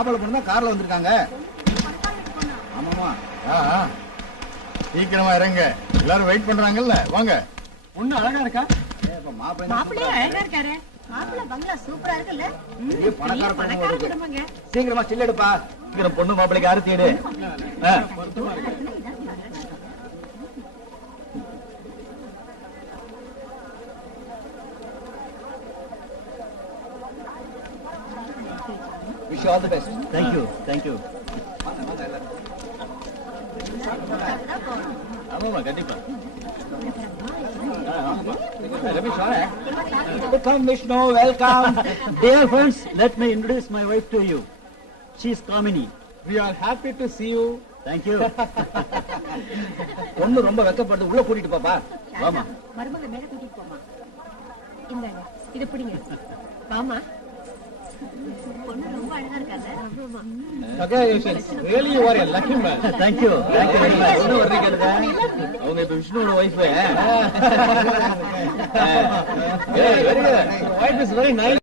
மாப்பிள்ளை பொண்ணு தான் கார்ல வந்திருக்காங்க. ஆமாமா. சீக்கிரமா இறங்க, எல்லாரும் வெயிட் பண்றாங்கல்ல. வாங்க. பொண்ணு அழகா இருக்கா? மாப்பிள்ளை அழகா இருக்காரு. மாப்பிள்ளை பங்களா சூப்பரா இருக்குல்ல. பணக்கார குடும்பங்க. சீக்கிரமா சில்ல எடுப்பா. சீக்கிரம் பொண்ணு மாப்பிள்ளைக்கு ஆரத்தி எடு. Wish you all the best. Thank you. Thank you. ஆமாமா கண்டிப்பா. Welcome Vishnu, welcome. Dear friends, let me introduce my wife to you. She is Kamini. We are happy to see you. Thank you. பொண்ணு ரொம்ப வெக்கப்படுது, உள்ள கூட்டிட்டு பாப்பா. வாமா. மருமக மேல கூட்டிட்டு போமா. இந்தாங்க, இத பிடிங்க. வாமா. பொண்ணு ரொம்ப அழகா இருக்காங்க. ஆமாமா. Congratulations. Really you are a lucky man. Thank you. Thank you very much. பொண்ணு வர்றீங்க. அவங்க இப்ப விஷ்ணுவோட wife. Very good. Your wife is very nice.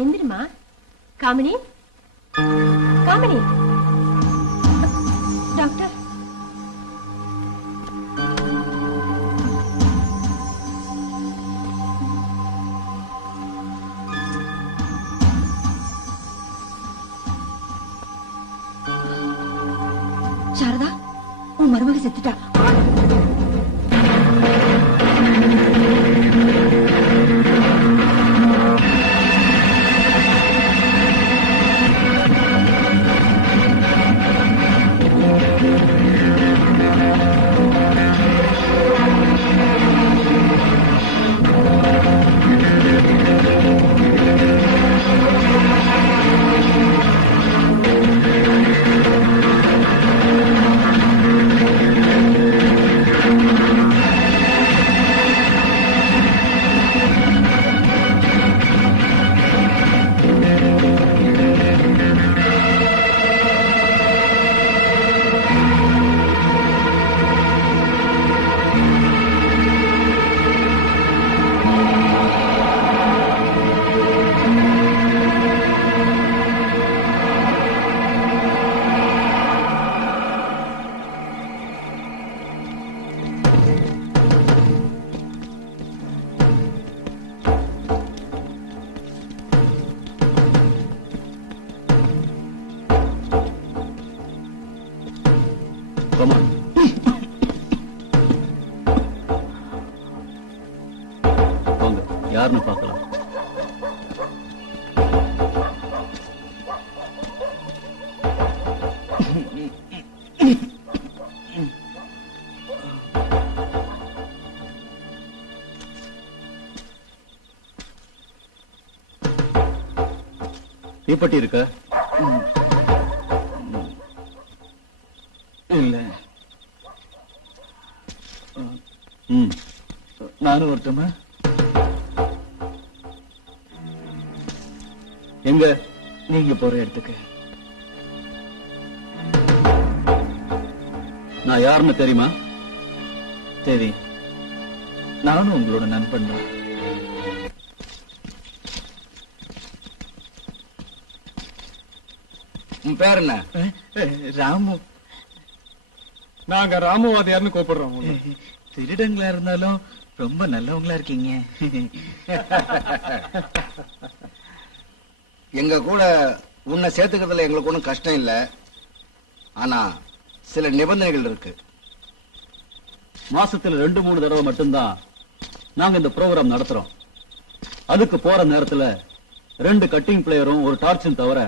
எந்திரமா. காமினி, காமினி. டாக்டர், சாரதா, உன் மருமக செத்துட்டா. யாருன்னு பார்க்கலாம். தீப்பெட்டி இருக்க? இல்ல. நானும் வரட்டுமா? எங்க? நீங்க போற இடத்துக்கு. நான் யாருன்னு தெரியுமா? தெரியும். நானும் உங்களோட நண்பன் தான். உன் பேர் என்ன? ராமு. நாங்க ராமவாதியார்னு கூப்பிடுறோம். திருடங்களா இருந்தாலும் ரொம்ப நல்லவங்களா இருக்கீங்க. எங்க கூட உன்னை சேர்த்துக்கிறதுல எங்களுக்கு ஒன்றும் கஷ்டம் இல்லை. ஆனா சில நிபந்தனைகள் இருக்கு. மாசத்துல 2-3 தடவை மட்டும்தான் நாங்க இந்த ப்ரோக்ராம் நடத்துறோம். அதுக்கு போற நேரத்துல 2 கட்டிங் பிளேயரும் ஒரு டார்ச்சும் தவிர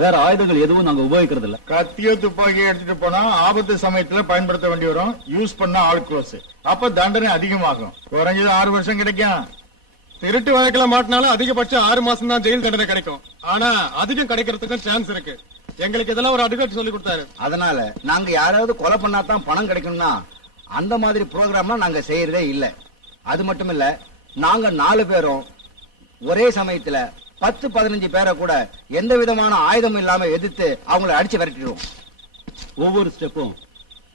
வேற ஆயுதங்கள் எதுவும் நாங்க உபயோகிக்கிறது இல்ல. கத்தியோ துப்பாக்கியோ எடுத்துட்டு போனா ஆபத்து சமயத்துல பயன்படுத்த வேண்டி வரும். யூஸ் பண்ணா ஆல் க்ளோஸ். அப்ப தண்டனை அதிகமாகும். குறைஞ்சது 6 வருஷம் கிடைக்கும். திருட்டு வழக்குல மாட்டினாலும் அதிகபட்சம் 6 மாசம் தான் ஜெயில் தண்டனை கிடைக்கும். ஆனா அதிகம் கிடைக்கிறதுக்கும் சான்ஸ் இருக்கு. எங்களுக்கு இதெல்லாம் ஒரு அட்வொகேட் சொல்லி கொடுத்தாரு. அதனால நாங்க யாராவது கொலை பண்ணாதான் பணம் கிடைக்கும்னா அந்த மாதிரி ப்ரோக்ராம்லாம் நாங்க செய்யறதே இல்ல. அது மட்டும் இல்ல, நாங்க 4 பேரும் ஒரே சமயத்துல 10-15 பேரை கூட எந்த விதமான ஆயுதம் இல்லாம எதிர்த்து அவங்களை அடிச்சு விரட்டிடுவோம். ஒவ்வொரு ஸ்டெப்பும்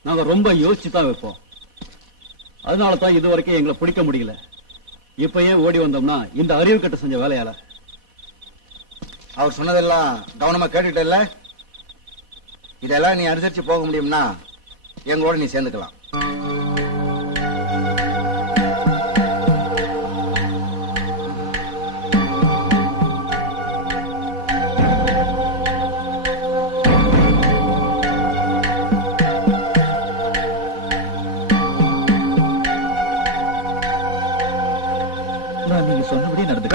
நாங்க ரொம்ப யோசிச்சு தான் வைப்போம். அதனால தான் இது வரைக்கும் எங்களை பிடிக்க முடியல. இப்ப ஏன் ஓடி வந்தோம்னா இந்த அறிவு கட்ட செஞ்ச வேலையால. அவர் சொன்னதெல்லாம் கவனமா கேட்டுட்டல. இதெல்லாம் நீ அனுசரிச்சு போக முடியும்னா எங்களோட நீ சேர்ந்துக்கலாம். நீங்க சொன்னபடி நடந்து.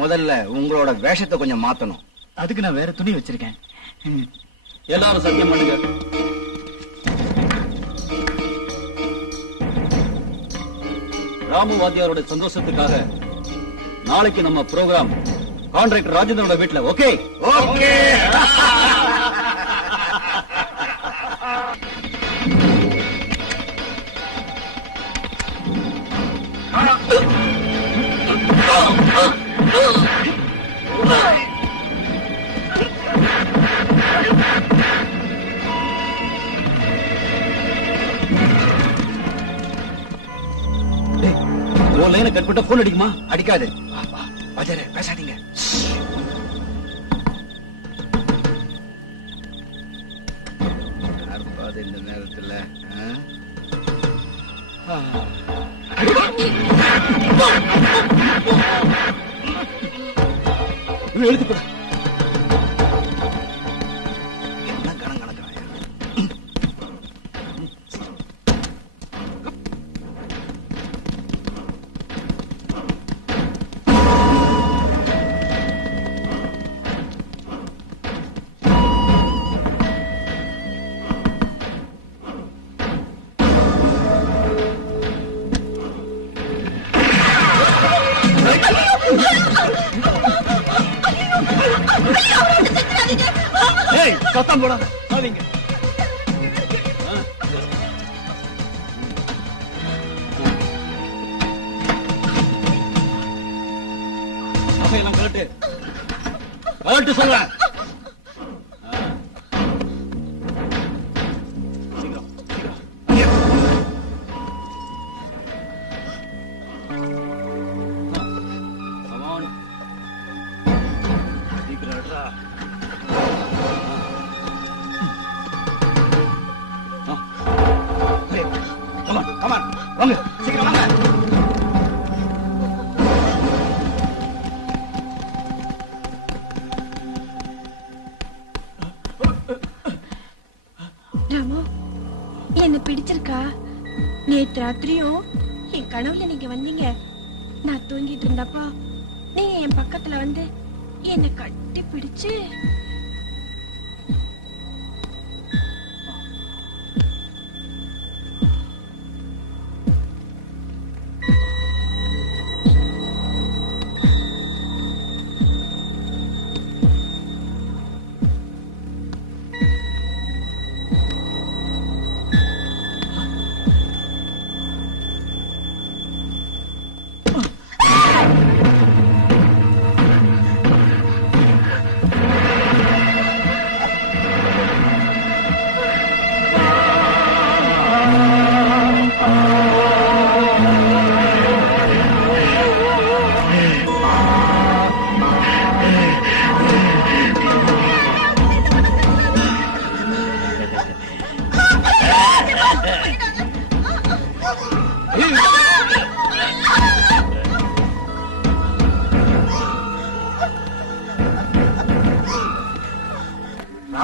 முதல்ல உங்களோட வேஷத்தை கொஞ்சம் மாத்தணும். அதுக்கு நான் வேற துணி வச்சிருக்கேன். எல்லாரும் சத்தியம் பண்ணுங்க. ராமு வாத்தியாரோட சந்தோஷத்துக்காக நாளைக்கு நம்ம ப்ரோக்ராம் கான்ட்ராக்டர் ராஜேந்திரோட வீட்டுல. ஓகே? ஓகே. ஒரு லைனை கட் பண்ணா போன் அடிக்குமா? அடிக்காது. வஜரே பேசாதீங்க. யாருப்பாது இந்த நேரத்துல? எழுத்துக்கூட என்ன கணம் கணக்காயா? சத்தம் போடாத. சாதிங்க. எல்லாம் கலட்டு கலட்டு சொல்றேன். சீக்கிரம் சீக்கிரம். Come on. சீக்கிரம் எடுறா. கமான் வாங்க, சீக்கிரம் வாங்க. ராமு, என்ன பிடிச்சிருக்கா? நேத்து ராத்திரியும் என் கனவுல நீங்க வந்தீங்க. நான் தூங்கிட்டு இருந்தப்போ நீங்க என் பக்கத்துல வந்து என்னை கட்டி பிடிச்சு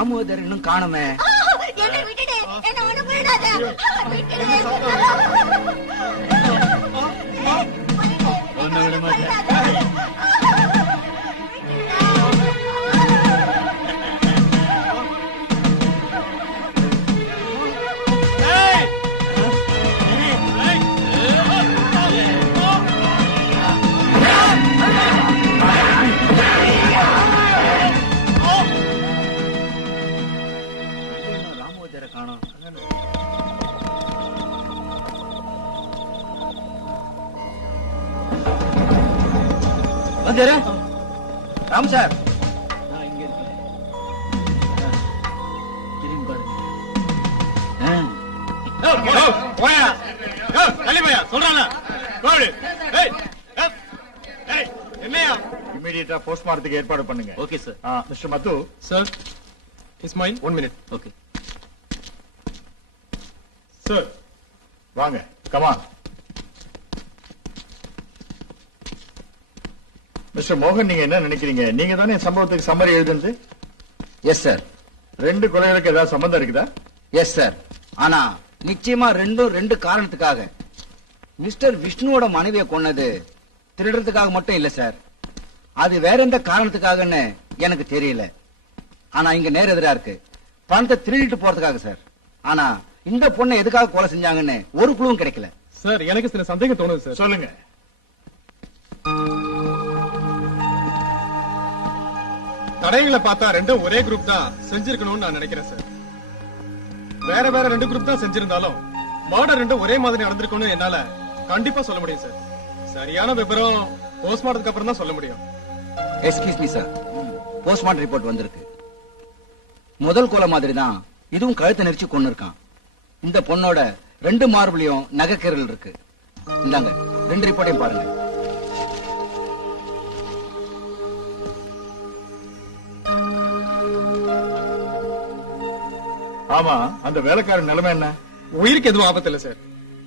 ராமோதர் இன்னும் காணுமே. என்ன விட்டுடு, என்ன ஒண்ணு பண்ணிடாத. ஒண்ணு விட மாட்டேன். ராமோதர காணோம். வந்துரு ராம் சார். நான் இங்க இருக்கேன். திரும்பி பாருங்க. என்னையா? இமீடியட்டா போஸ்ட்மார்ட்டத்துக்கு ஏற்பாடு பண்ணுங்க. Okay sir. மிஸ்டர் மத்து, sir, Ismail 1 minute. Okay. Sir வாங்க, கமான். மிஸ்டர் மோகன், நீங்க என்ன நினைக்கிறீங்க? நீங்க தானே சம்பவத்துக்கு சம்மரி எழுதுனது? Yes sir. 2 கொலைகளுக்கு ஏதாவது சம்பந்தம் இருக்குதா? Yes sir. ஆனா நிச்சயமா ரெண்டு காரணத்துக்காக. மிஸ்டர் விஷ்ணுவோட மனைவியை கொன்னது திருடுறதுக்காக மட்டும் இல்ல சார். அது வேற எந்த காரணத்துக்காகன்னு எனக்கு தெரியல. ஆனா இங்க நேர் எதிரா இருக்கு. பணத்தை திருடிட்டு போறதுக்காக சார். ஆனா இந்த பொண்ணை எதுக்காக கொலை செஞ்சாங்கன்னு ஒரு குழுவும் கிடைக்கல சார். எனக்கு சில சந்தேகம் தோணுது சார். சொல்லுங்க. தடயங்களை பார்த்தா ரெண்டும் ஒரே குரூப் தான் செஞ்சிருக்கணும்னு நான் நினைக்கிறேன் சார். வேற வேற 2 குரூப் தான் செஞ்சிருந்தாலும் மர்டர் ரெண்டும் ஒரே மாதிரி நடந்திருக்கும்னு என்னால கண்டிப்பா சொல்ல முடியும் சார். சரியான விவரம் போஸ்ட்மார்ட்டத்துக்கு அப்புறம் தான் சொல்ல முடியும். Excuse me sir. Postmortem report வந்திருக்கு. முதல் கொலை மாதிரி தான் இதுவும் கழுத்தை நெரிச்சு கொண்டு இருக்கான். இந்த பொண்ணோட 2 மார்பிளையும் நகைக்கீரல் இருக்கு. இந்தாங்க 2 ரிப்போர்ட்டையும் பாருங்க. ஆமா, அந்த வேலைக்காரன் நிலைமை என்ன? உயிருக்கு எதுவும் ஆபத்து இல்ல சார்.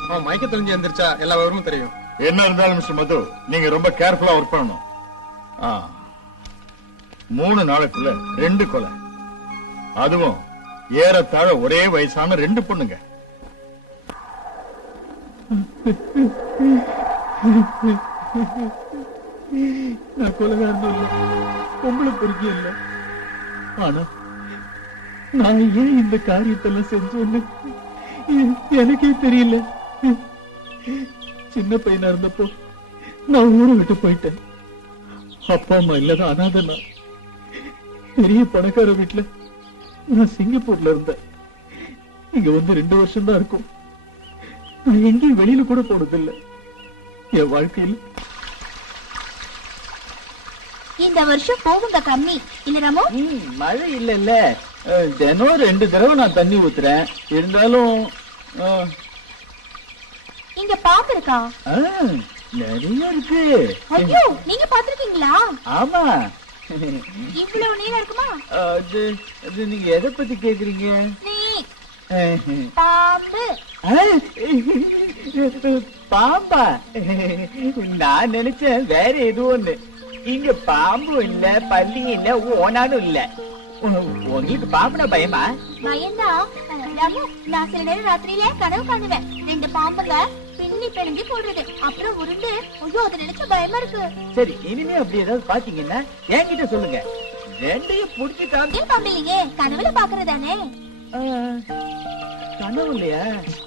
அவன் மயக்க தெளிஞ்சு எந்திரிச்சா எல்லா விவரமும் தெரியும். என்ன இருந்தாலும் மிஸ்டர் மது, நீங்க ரொம்ப கேர்ஃபுல்லா ஒர்க் பண்ணணும். 3 நாளுக்குள்ள 2 கொலை, அதுவும் ஏறத்தாழ ஒரே வயசான 2 பொண்ணுங்க. நான் கொலைகாரன் இல்ல, பொம்பளை பொறுக்கி இல்ல. ஆனா நான் ஏன் இந்த காரியத்தெல்லாம் செஞ்சேன்னு எனக்கே தெரியல. சின்ன பையனா இருந்தப்போ நான் ஊரை விட்டு போயிட்டேன். அப்பா அம்மா இல்லதான் அனாதை. பெரிய பணக்கார வீட்டுல நான் சிங்கப்பூர்ல இருந்தேன். இங்க வந்து 2 வருஷம் தான் இருக்கும். நான் எங்கேயும் வெளியில கூட போனதில்லை என் வாழ்க்கையில். இந்த வருஷம் போகுங்க கம்மி இல்ல ராமு? மழை இல்ல இல்ல, தினம் 2 தடவை நான் தண்ணி ஊத்துறேன். இருந்தாலும் இங்க பாம்பு இருக்கா? நிறைய இருக்கு. ஐயோ, நீங்க பாத்திருக்கீங்களா? ஆமா. இவ்வளவு நீளம் இருக்குமா? அது நீங்க எதை பத்தி கேக்குறீங்க? பாம்பு. பாம்பா? நான் நினைச்சேன் வேற எதுவும் ஒண்ணு. இங்க பாம்பு இல்ல, பல்லி இல்ல, ஓனானும் இல்ல. உங்களுக்கு பாம்புனா பயமா? பயந்தா ராமு, நான் சில நேரம் ராத்திரியில கனவு காணுவேன். 2 பாம்புங்க பின்னி பிணைஞ்சு போடுறது, அப்புறம் உருண்டு. ஐயோ, அதை நினைச்சா பயமா இருக்கு. சரி, இனிமே அப்படி ஏதாவது பாத்தீங்கன்னா என்கிட்ட சொல்லுங்க. 2ஐயும் புடிச்சு காமி. பாம்பு இல்லையே, கனவுல பாக்குறதானே. கனவு இல்லையா?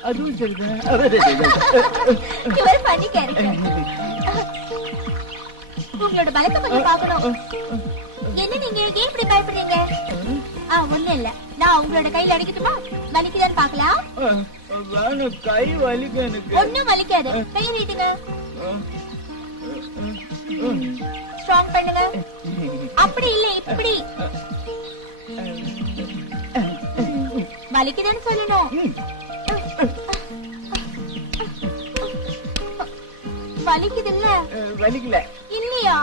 அதுவும் சரிதான். இவரு பண்ணி கேரக்டர். உங்களோட பலத்தை கொஞ்சம் பாக்கணும். என்ன நீங்க ஏன் இப்படி பயப்படுறீங்க? ஒண்ணு இல்ல, நான் உங்களோட கையில அடிக்கட்டுமா? வலிக்குதான்னு பாக்கலாம். கை வலிக்க எனக்கு. ஒண்ணும் வலிக்காது, கை நீட்டுங்க. ஸ்ட்ராங் பண்ணுங்க. அப்படி இல்ல, இப்படி. வலிக்குதான்னு சொல்லணும். வலிக்குது இல்ல? வலிக்கல இல்லையா?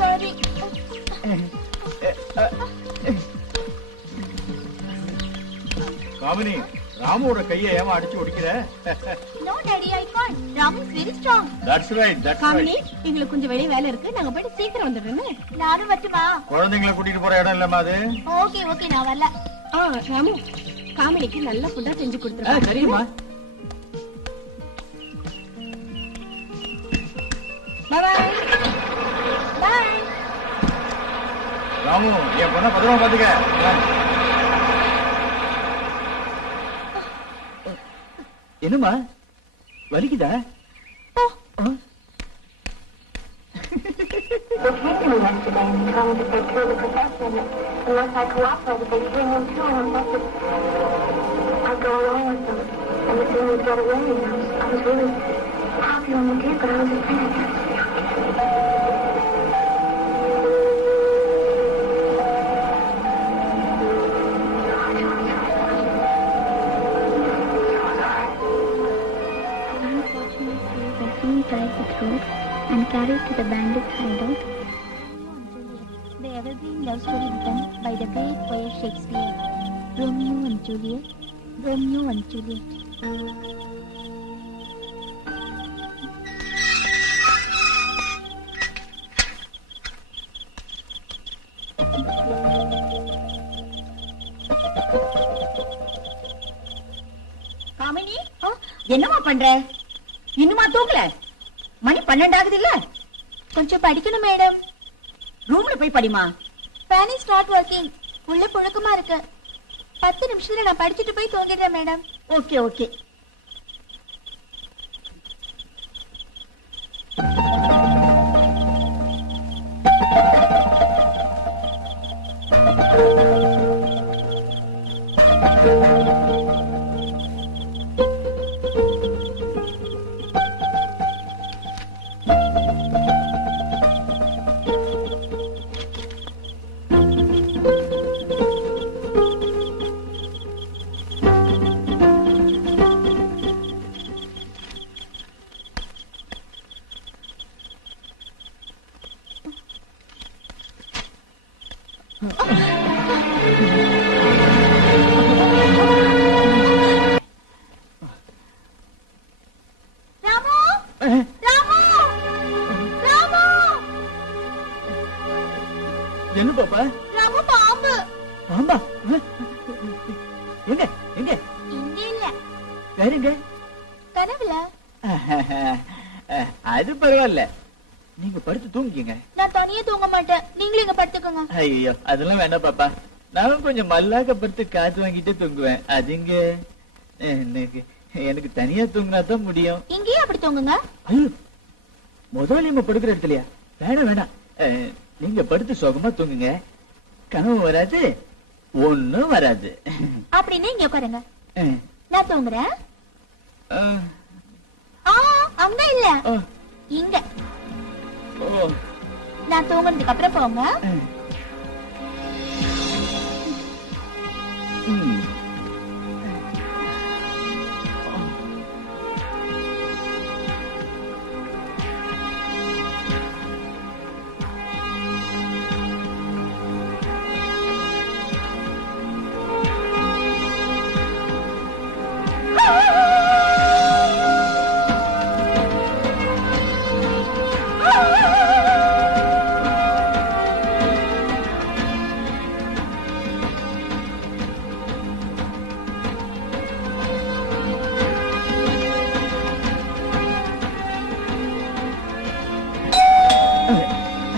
சரி. காமினி, ராமுவோட கையை ஏமா அடிச்சு ஒடிக்கிற? No daddy, I can't. Ramu is very strong. That's right, that's Kamini, right. எங்களுக்கு கொஞ்சம் வெளிய வேலை இருக்கு. நாங்க போய் சீக்கிரம் வந்துடுறோம். நானும் வரட்டுமா? குழந்தைங்களை கூட்டிட்டு போற இடம் இல்லம்மா அது. ஓகே ஓகே, நான் வரல. ராமு, காமினிக்கு நல்ல ஃபுட்டா செஞ்சு கொடுத்துரு. சரிம்மா. Bye bye. பை. ராமு, என் பொண்ணை பத்திரமா பாத்துக்க. என்னம்மா வலிக்குதா? They taken me yesterday and told me that they killed the professor, and unless I cooperated, they'd bring him too, and unless I'd go along with them, and the thing would get away, and I was really happy when they did, but I was afraid against it. Inside the throat and carried to the bandits' hideout. The evergreen love story written by the great poet Shakespeare. Romeo and Juliet. Romeo and Juliet. Gamini, என்னமா பண்ற? இன்னுமா தூங்கல? மணி 12 ஆகுது இல்ல? கொஞ்சம் படிக்கணும் madam. ரூம்ல போய் படிமா. Fan is not working. உள்ள புழுக்கமா இருக்கு. 10 நிமிஷத்துல நான் படிச்சுட்டு போய் தூங்கிடுறேன் மேடம். Okay okay. என்ன பாப்பா? ராமு, பாம்பு. பாம்பா? எங்க எங்க? இங்க இல்ல, வேற எங்க? கனவுல. அது பரவாயில்ல, நீங்க படுத்து தூங்கிங்க. நான் தனியே தூங்க மாட்டேன். நீங்களும் இங்க படுத்துக்கோங்க. ஐயோ, அதெல்லாம் வேண்டாம் பாப்பா. நான் கொஞ்சம் மல்லாக்க படுத்து காத்து வாங்கிட்டு தூங்குவேன். அது இங்க எனக்கு தனியா தூங்கினா தான் முடியும். இங்கேயே அப்படி தூங்குங்க. ஐயோ, முதலாளியம்மா படுக்கிற இடத்துலயா? வேணாம் வேணாம், நீங்க படுத்து சுகமா தூங்குங்க. கனவு வராது, ஒண்ணும் வராது. அப்படின்னு இங்க உட்காருங்க. நான் தூங்குறேன். அங்க இல்ல, இங்க. நான் தூங்குனதுக்கு அப்புறம் போங்க.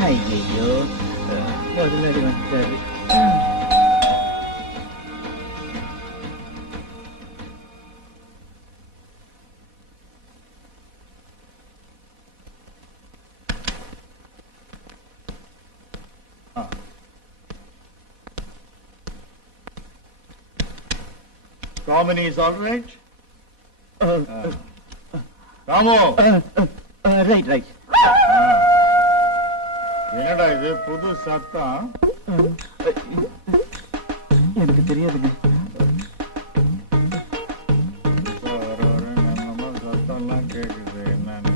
ஐயோ, முதலாளி வந்துட்டாரு. Kamini is all right? Ramu! Right right. என்னடா இது புது சத்தம்? எனக்கு தெரியாதுங்க. சத்தம்லாம் கேக்குது என்னன்னு.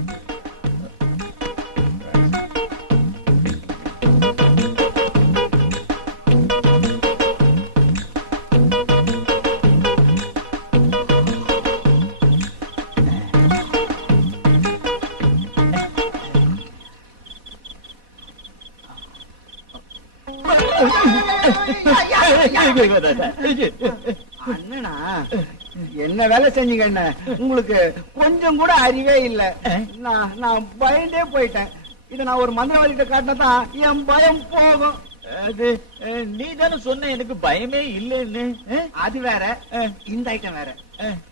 அண்ணனா என்ன வேலை செஞ்சீங்க என்ன? உங்களுக்கு கொஞ்சம் கூட அறிவே இல்ல. நான் பயந்தே போயிட்டேன். இத நான் ஒரு மந்திரவாதிகிட்ட காட்டினதான் என் பயம் போகும். அது நீ தானே சொன்ன எனக்கு பயமே இல்லைன்னு. அது வேற, இந்த ஐட்டம் வேற.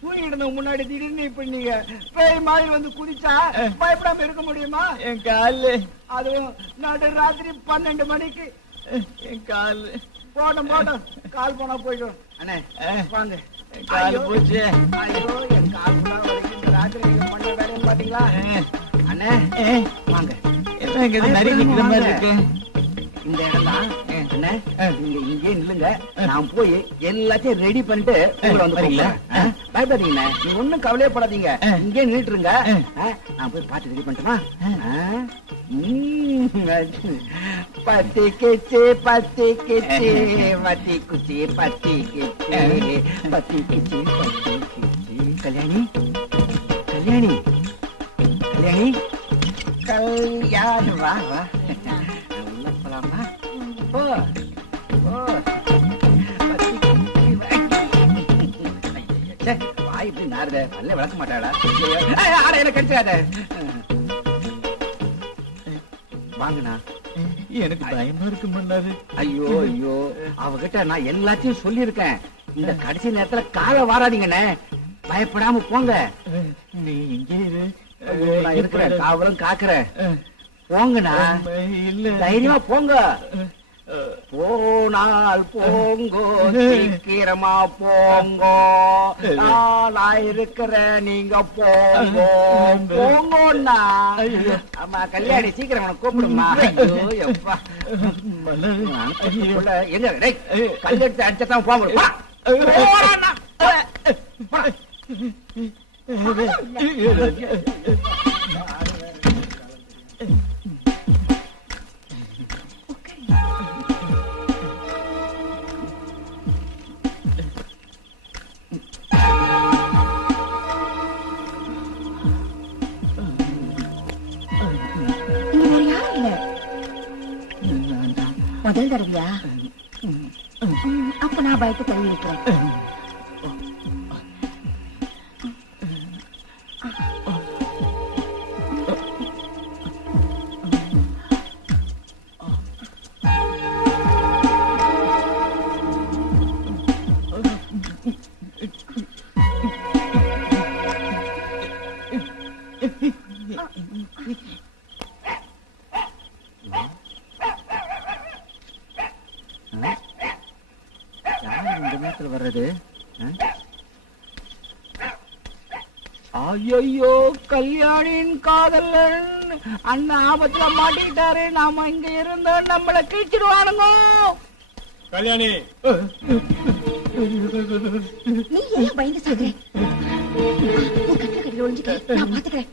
தூங்கிட்டு முன்னாடி திடீர்னு இப்ப நீங்க பேய் மாதிரி வந்து குதிச்சா பயப்படாம இருக்க முடியுமா? என் காலு, அதுவும் நடு ராத்திரி 12 மணிக்கு. என் காலு போட்டோம் கால் போனா போயிடும். அண்ணே வாங்க. காலு போச்சு. ஐயோ என் கால் போனா வரைக்கும் இந்த ராத்திரி நீங்க பண்ண வேலையை பாத்தீங்களா? அண்ணே வாங்க. என்ன இங்க நிறைய நிக்கிற மாதிரி இருக்கு. இந்த இடம் தான். அண்ணே நீங்க இங்கே நில்லுங்க, நான் போய் எல்லாத்தையும் ரெடி பண்ணிட்டு உங்களை வந்து வரீங்களா? பயப்படாதீங்க, நீங்க ஒண்ணும் கவலையப்படாதீங்க. இங்கே நின்றுங்க, நான் போய் பாட்டு ரெடி பண்ணிட்டுமா? பத்தி கிச்சு பத்தி கிச்சு பத்தி குச்சி பத்தி கிச்சு பத்தி கிச்சு பத்தி கிச்சு. கல்யாணி கல்யாணி கல்யாணி கல்யாணி வா வா உள்ள போலாமா? ஓ ஓ வாய் இப்படி நாருத, நல்ல விளக்க மாட்டாளா? ஆட என்ன கடிச்சாத. வாங்கண்ணா. எனக்கு பயமா இருக்கு மன்னாரு. ஐயோ ஐயோ, அவகிட்ட நான் எல்லாத்தையும் சொல்லியிருக்கேன். இந்த கடைசி நேரத்துல காலை வாராதீங்கண்ணே, பயப்படாம போங்க. நீ இங்கே இரு. நான் இருக்கிறேன், காவலும் காக்குறேன். போங்கண்ணா, இல்ல தைரியமா போங்க. போனால் போங்கோ, சீக்கிரமா போங்கோ, நான் இருக்கிறேன், நீங்க போங்கோ போங்கோண்ணா. ஆமா கல்யாணி சீக்கிரம் கூப்பிடுமா? ஐயோ எப்பா எங்க கல்லெடுத்து அடிச்சதான் போங்க. முதல் தடவையா? அப்ப நான் பயத்தை தள்ளி வைக்கிறேன். வர்றது ஐயோ, கல்யாணின் காதலன் அந்த ஆபத்துல மாட்டிக்கிட்டாரு. நாம இங்க இருந்த நம்மள கிழிச்சிடுவானுங்க. கல்யாணி நீ ஏன் பயந்து சாகுற? நீ கட்டில கட்டில ஒளிஞ்சுக்க, நான் பாத்துக்கிறேன்.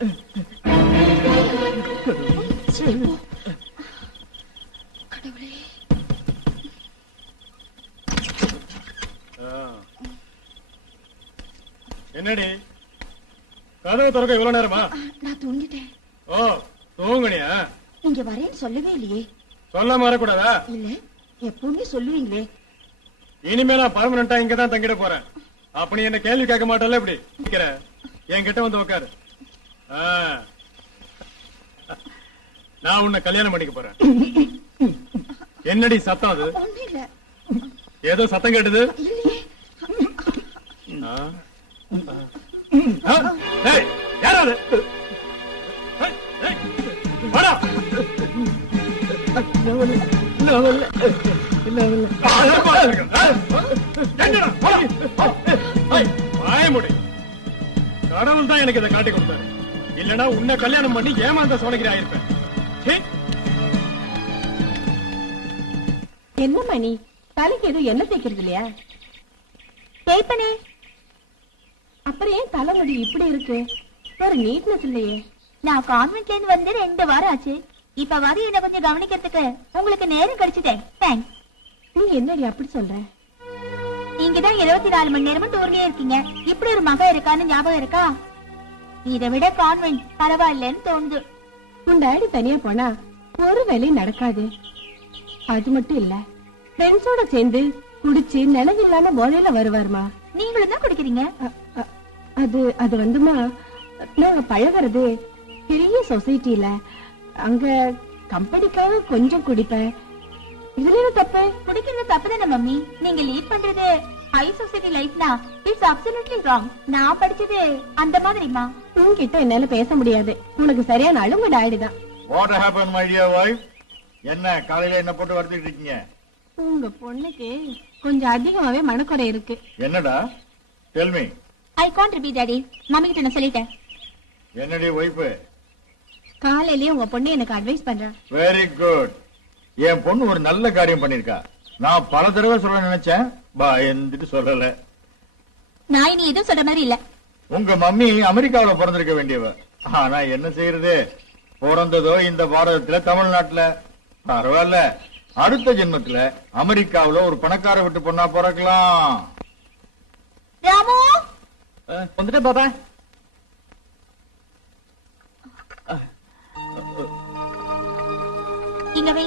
கடவுளே, என்னடி கதவு திறக்க இவ்வளவு நேரமா? நான் தூங்கிட்டேன். ஓ தூங்குனியா? நீங்க வரேன்னு சொல்லவே இல்லையே. சொல்லாம வரக்கூடாதா? இல்ல, எப்பவுமே சொல்லுவீங்களே. இனிமே நான் பர்மனண்டா இங்கதான் தங்கிட போறேன். அப்ப நீ என்ன கேள்வி கேட்க மாட்டல? இப்படி என்கிட்ட வந்து உட்காரு. நான் உன்னை கல்யாணம் பண்ணிக்க போறேன். என்னடி சத்தம் அது? ஒண்ணும் இல்ல. ஏதோ சத்தம் கேட்டது. இல்லையே. யாராவது கடவுள் தான் எனக்கு இதை காட்டி கொடுத்தாரு. இல்லன்னா உன்னை கல்யாணம் பண்ணி ஏமாந்த சோனகிரி ஆயிருப்பேன். என்ன மணி, தலைக்கு எதுவும் என்ன தேய்க்கிறது இல்லையா? தேய்ப்பனே. அப்புறம் ஏன் தலைமுடி இப்படி இருக்கு? ஒரு நீட்னஸ் இல்லையே. நான் கான்வென்ட்ல இருந்து வந்து 2 வாரம் ஆச்சு. இப்ப வாதி என்ன கொஞ்சம் கவனிக்கிறதுக்கு உங்களுக்கு நேரம் கிடைச்சதேன். தேங்க்ஸ். நீ என்னடி அப்படி சொல்ற? நீங்கதான் 24 மணி நேரமும் டூர்லயே இருக்கீங்க. இப்படி ஒரு மக இருக்கான்னு ஞாபகம் இருக்கா? இதை விட கான்வென்ட் பரவாயில்லன்னு தோணுது. உன் டாடி தனியா போனா ஒரு வேலையும் நடக்காது. அது மட்டும் இல்ல, ஃப்ரெண்ட்ஸோட சேர்ந்து குடிச்சு நினைவில்லாம போதையில வருவாருமா. நீங்களும் தான் குடிக்கிறீங்க. அது வந்துமா, நாங்க பழகிறது பெரிய சொசைட்டில, அங்க கம்பெனிக்காக கொஞ்சம் குடிப்பேன். இதுல என்ன தப்பு? குடிக்கிறது தப்புதானே மம்மி? நீங்க லீட் பண்றது ஹை சொசைட்டி லைஃப்னா இட்ஸ் அப்சல்யூட்லி ராங். நான் படிச்சது அந்த மாதிரிமா. உன்கிட்ட என்னால பேச முடியாது. உனக்கு சரியான அழுங்க டாயிடுதான். What happened, my dear wife? என்ன காலையில என்ன போட்டு வறுத்துட்டு இருக்கீங்க? உங்க பொண்ணுக்கு கொஞ்சம் அதிகமாவே மனக்குறை இருக்கு. என்னடா? Tell me. I can't repeat daddy. Mummy கிட்ட நான் சொல்லிட்டேன். என்னடி வைஃப்? காலையிலேயே உங்க பொண்ணு எனக்கு அட்வைஸ் பண்றா. Very good. என் பொண்ணு ஒரு நல்ல காரியம் பண்ணிருக்கா. நான் பல தடவை சொல்ல நினைச்சேன், பயந்துட்டு சொல்லல. நான் இனி எதுவும் சொல்ற மாதிரி இல்ல. உங்க மம்மி அமெரிக்காவுல பிறந்திருக்க வேண்டியவ. ஆனா என்ன செய்யறது, பிறந்ததோ இந்த பாரதத்துல தமிழ்நாட்டுல. பரவாயில்ல, அடுத்த ஜென்மத்துல அமெரிக்காவுல ஒரு பணக்கார விட்டு பொண்ணா பிறக்கலாம். ராமு வந்துட்டேன் பாப்பா. இங்க வை.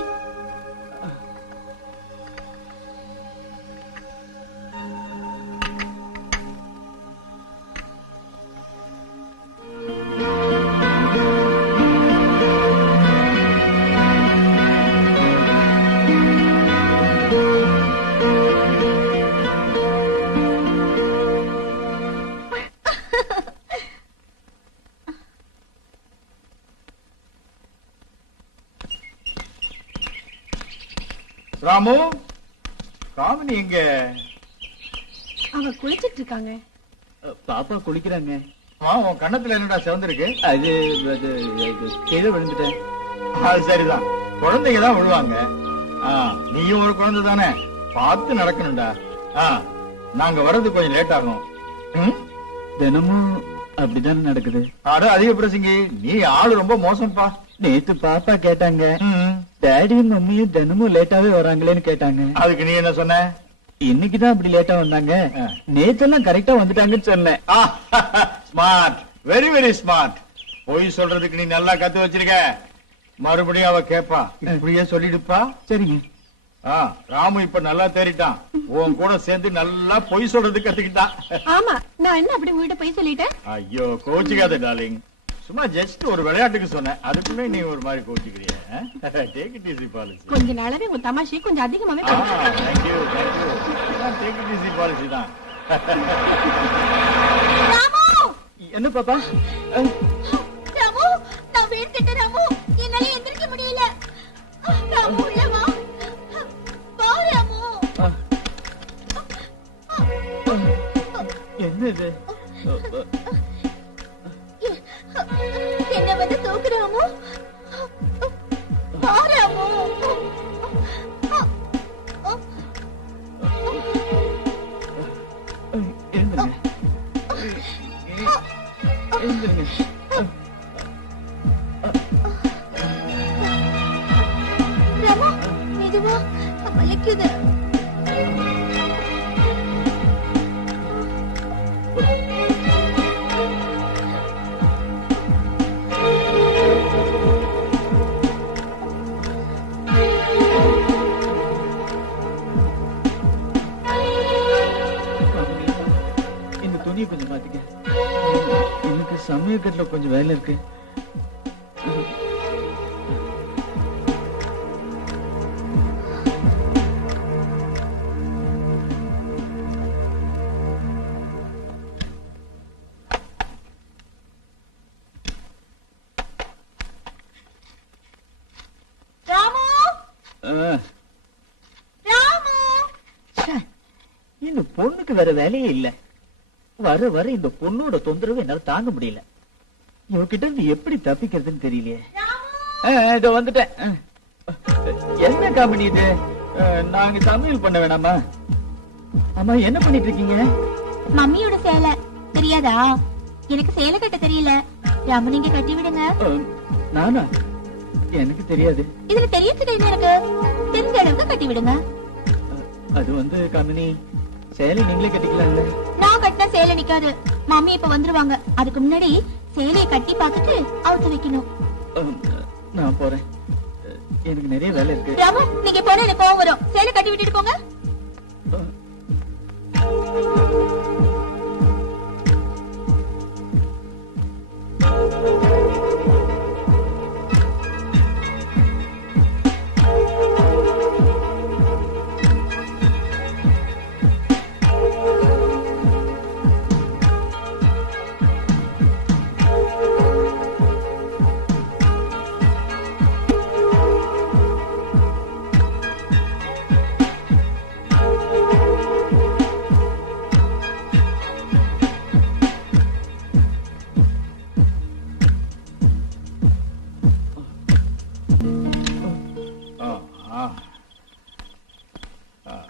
ராமு, காமினி எங்க? அவ குளிச்சிட்டு இருக்காங்க. பாப்பா குளிக்கிறாங்க. உன் கண்ணத்துல என்னடா சிவந்திருக்கு? அது கீழே விழுந்துட்டேன். அது சரிதான், குழந்தைங்க தான் விழுவாங்க. நீயும் ஒரு குழந்தை தானே, பார்த்து நடக்கணும்டா. நாங்க வர்றது கொஞ்சம் லேட் ஆகும். தினமும் அப்படித்தானே நடக்குது. அட அதிக பிரசங்கி, நீ ஆளு ரொம்ப மோசம்பா. நேத்து பாப்பா கேட்டாங்க, டாடியும் மம்மியும் தினமும் லேட்டாவே வராங்களேன்னு கேட்டாங்க. அதுக்கு நீ என்ன சொன்ன? இன்னைக்குதான் அப்படி லேட்டா வந்தாங்க, நேத்தெல்லாம் கரெக்டா வந்துட்டாங்கன்னு சொன்னேன். Smart, very very smart. பொய் சொல்றதுக்கு நீ நல்லா கத்து வச்சிருக்க. மறுபடியும் அவ கேப்பா, இப்படியே சொல்லிடுப்பா. சரிங்க. ராமு இப்ப நல்லா தேறிட்டான். உன் கூட சேர்ந்து நல்லா பொய் சொல்றதுக்கு கத்துக்கிட்டான். ஆமா, நான் என்ன அப்படி உங்ககிட்ட போய் சொல்லிட்டேன்? ஐயோ கோச்சிக்காத டார்லிங், சும்மா ஜஸ்ட் ஒரு விளையாட்டுக்கு சொன்னேன். அதுக்குள்ளே நீ ஒரு மாதிரி கோச்சிக்கிறிய. Take it easy policy. கொஞ்ச நாளாவே உங்க தமாஷை கொஞ்சம் அதிகமாவே thank you take it easy policy தான். ராமு என்ன பாப்பா? ராமு, நான் வேண்டிட்டேன் ராமு. என்னால எந்திரிக்க முடியல. ராமு உள்ள வா. வா ராமு. என்ன இது? என்ன வந்து தூக்குறாமோ? ராமு எழுந்துருங்க. எழுந்துருங்க. ராமு மெதுவா, வலிக்குது. இந்த துணியை கொஞ்சம் பாத்துக்க. எனக்கு சமயக்கட்டுல கொஞ்சம் வேலை இருக்கு. ராமு ராமு, இந்த பொண்ணுக்கு வேற வேலையே இல்ல. வர வர இந்த பொண்ணோட தொந்தரவு என்னால தாங்க முடியல. இவகிட்ட இருந்து எப்படி தப்பிக்கிறதுன்னு தெரியலையே. இதோ வந்துட்டேன். என்ன காமெடி இது? நாங்க சமையல் பண்ண வேணாமா? அம்மா என்ன பண்ணிட்டு இருக்கீங்க? மம்மியோட சேலை தெரியாதா? எனக்கு சேலை கட்ட தெரியல. ராமு நீங்க கட்டி விடுங்க. நானா? எனக்கு தெரியாது. இதுல தெரியறதுக்கு என்ன இருக்கு? தெரிஞ்ச அளவுக்கு கட்டி விடுங்க. அது வந்து காமினி, சேலை நீங்களே கட்டிக்கலாம்ல. நான் கட்டினா சேலை நிக்காது. மம்மி இப்ப வந்துருவாங்க. அதுக்கு முன்னாடி சேலையை கட்டி பார்த்துட்டு அவுத்து வைக்கணும். நான் போறேன், எனக்கு நிறைய வேலை இருக்கு. ராமு நீங்க போன எனக்கு கோவம் வரும். சேலை கட்டி விட்டுட்டு போங்க.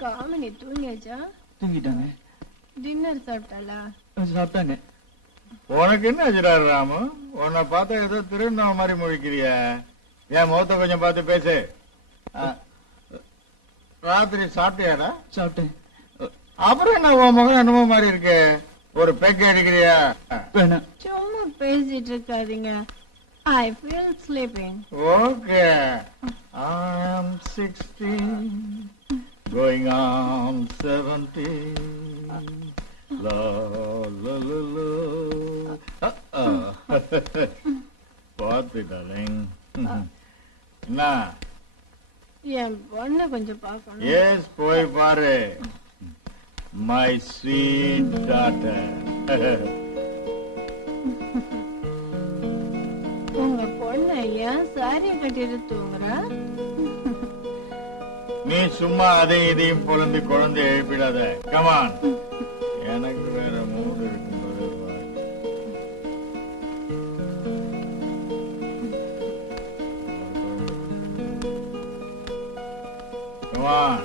காமனி தூங்கியாச்சா? தூங்கிட்டாங்க. டின்னர் சாப்பிட்டாளா? சாப்பிட்டாங்க. உனக்கு என்ன ஆச்சுடாரு ராமு? உன்னை பார்த்தா ஏதோ திருநா மாதிரி முழிக்கிறிய. என் முகத்தை கொஞ்சம் பார்த்து பேசு. ராத்திரி சாப்பிட்டியாடா? சாப்பிட்டேன். அப்புறம் என்ன உன் முகம் என்னமோ மாதிரி இருக்கு? ஒரு பெக் அடிக்கிறியா? வேணாம். சும்மா பேசிட்டு இருக்காதீங்க. I feel sleeping. Okay. I am 16 going on 17. La la la la. பார்த்து டார்லிங். என்ன? என் பொண்ணை கொஞ்சம் பார்க்கணும். எஸ், போய் பாரு. My sweet daughter. உங்க பொண்ணு ஏன் சாரிய கட்டிட்டு தூங்குறா? நீ சும்மா அதையும் இதையும் பொழந்து குழந்தை எழுப்பிடாத. கமான். எனக்கு வேற மூடு இருக்கும்போது கமான்.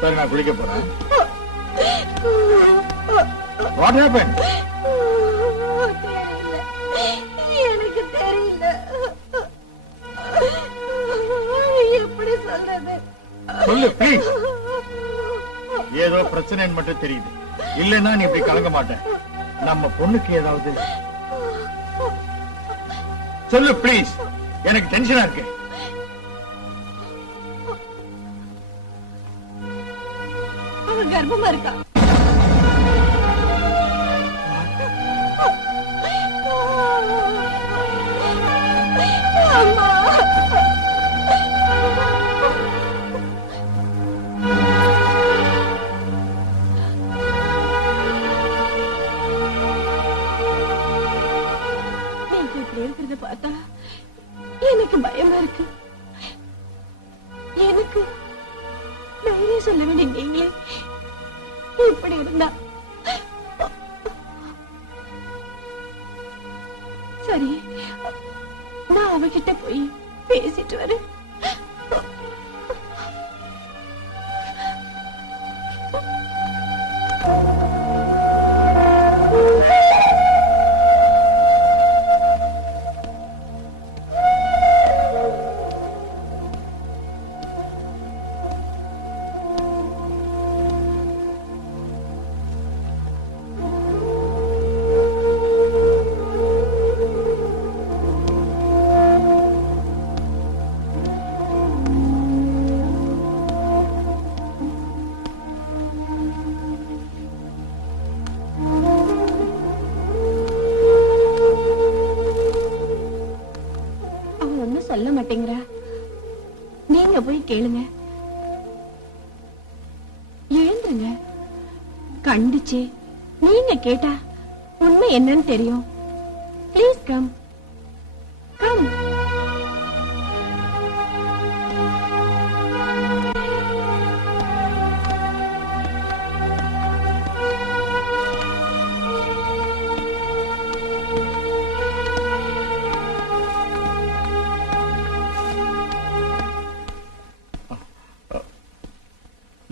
சரி, நான் குளிக்க போறேன். What happened? எனக்கு தெரியல. எப்படி சொல்றது? சொல்லு ப்ளீஸ். ஏதோ பிரச்சனைன்னு மட்டும் தெரியுது. இல்லன்னா நீ இப்படி கலங்க மாட்டேன். நம்ம பொண்ணுக்கு ஏதாவது சொல்லு ப்ளீஸ். எனக்கு டென்ஷனா இருக்கு. அவ கர்ப்பமா இருக்கா. அம்மா. நீங்க இப்படி இருக்கிறத பார்த்தா எனக்கு பயமா இருக்கு. எனக்கு தைரியம் சொல்ல வேண்டிய நீங்களே இப்படி இருந்தா சரி, நான் அவகிட்ட போய் பேசிட்டு வரேன். சொல்ல மாட்டேங்கிறா. நீங்க போய் கேளுங்க. எழுந்துருங்க. கண்டிச்சு நீங்க கேட்டா உண்மை என்னன்னு தெரியும். Please come come.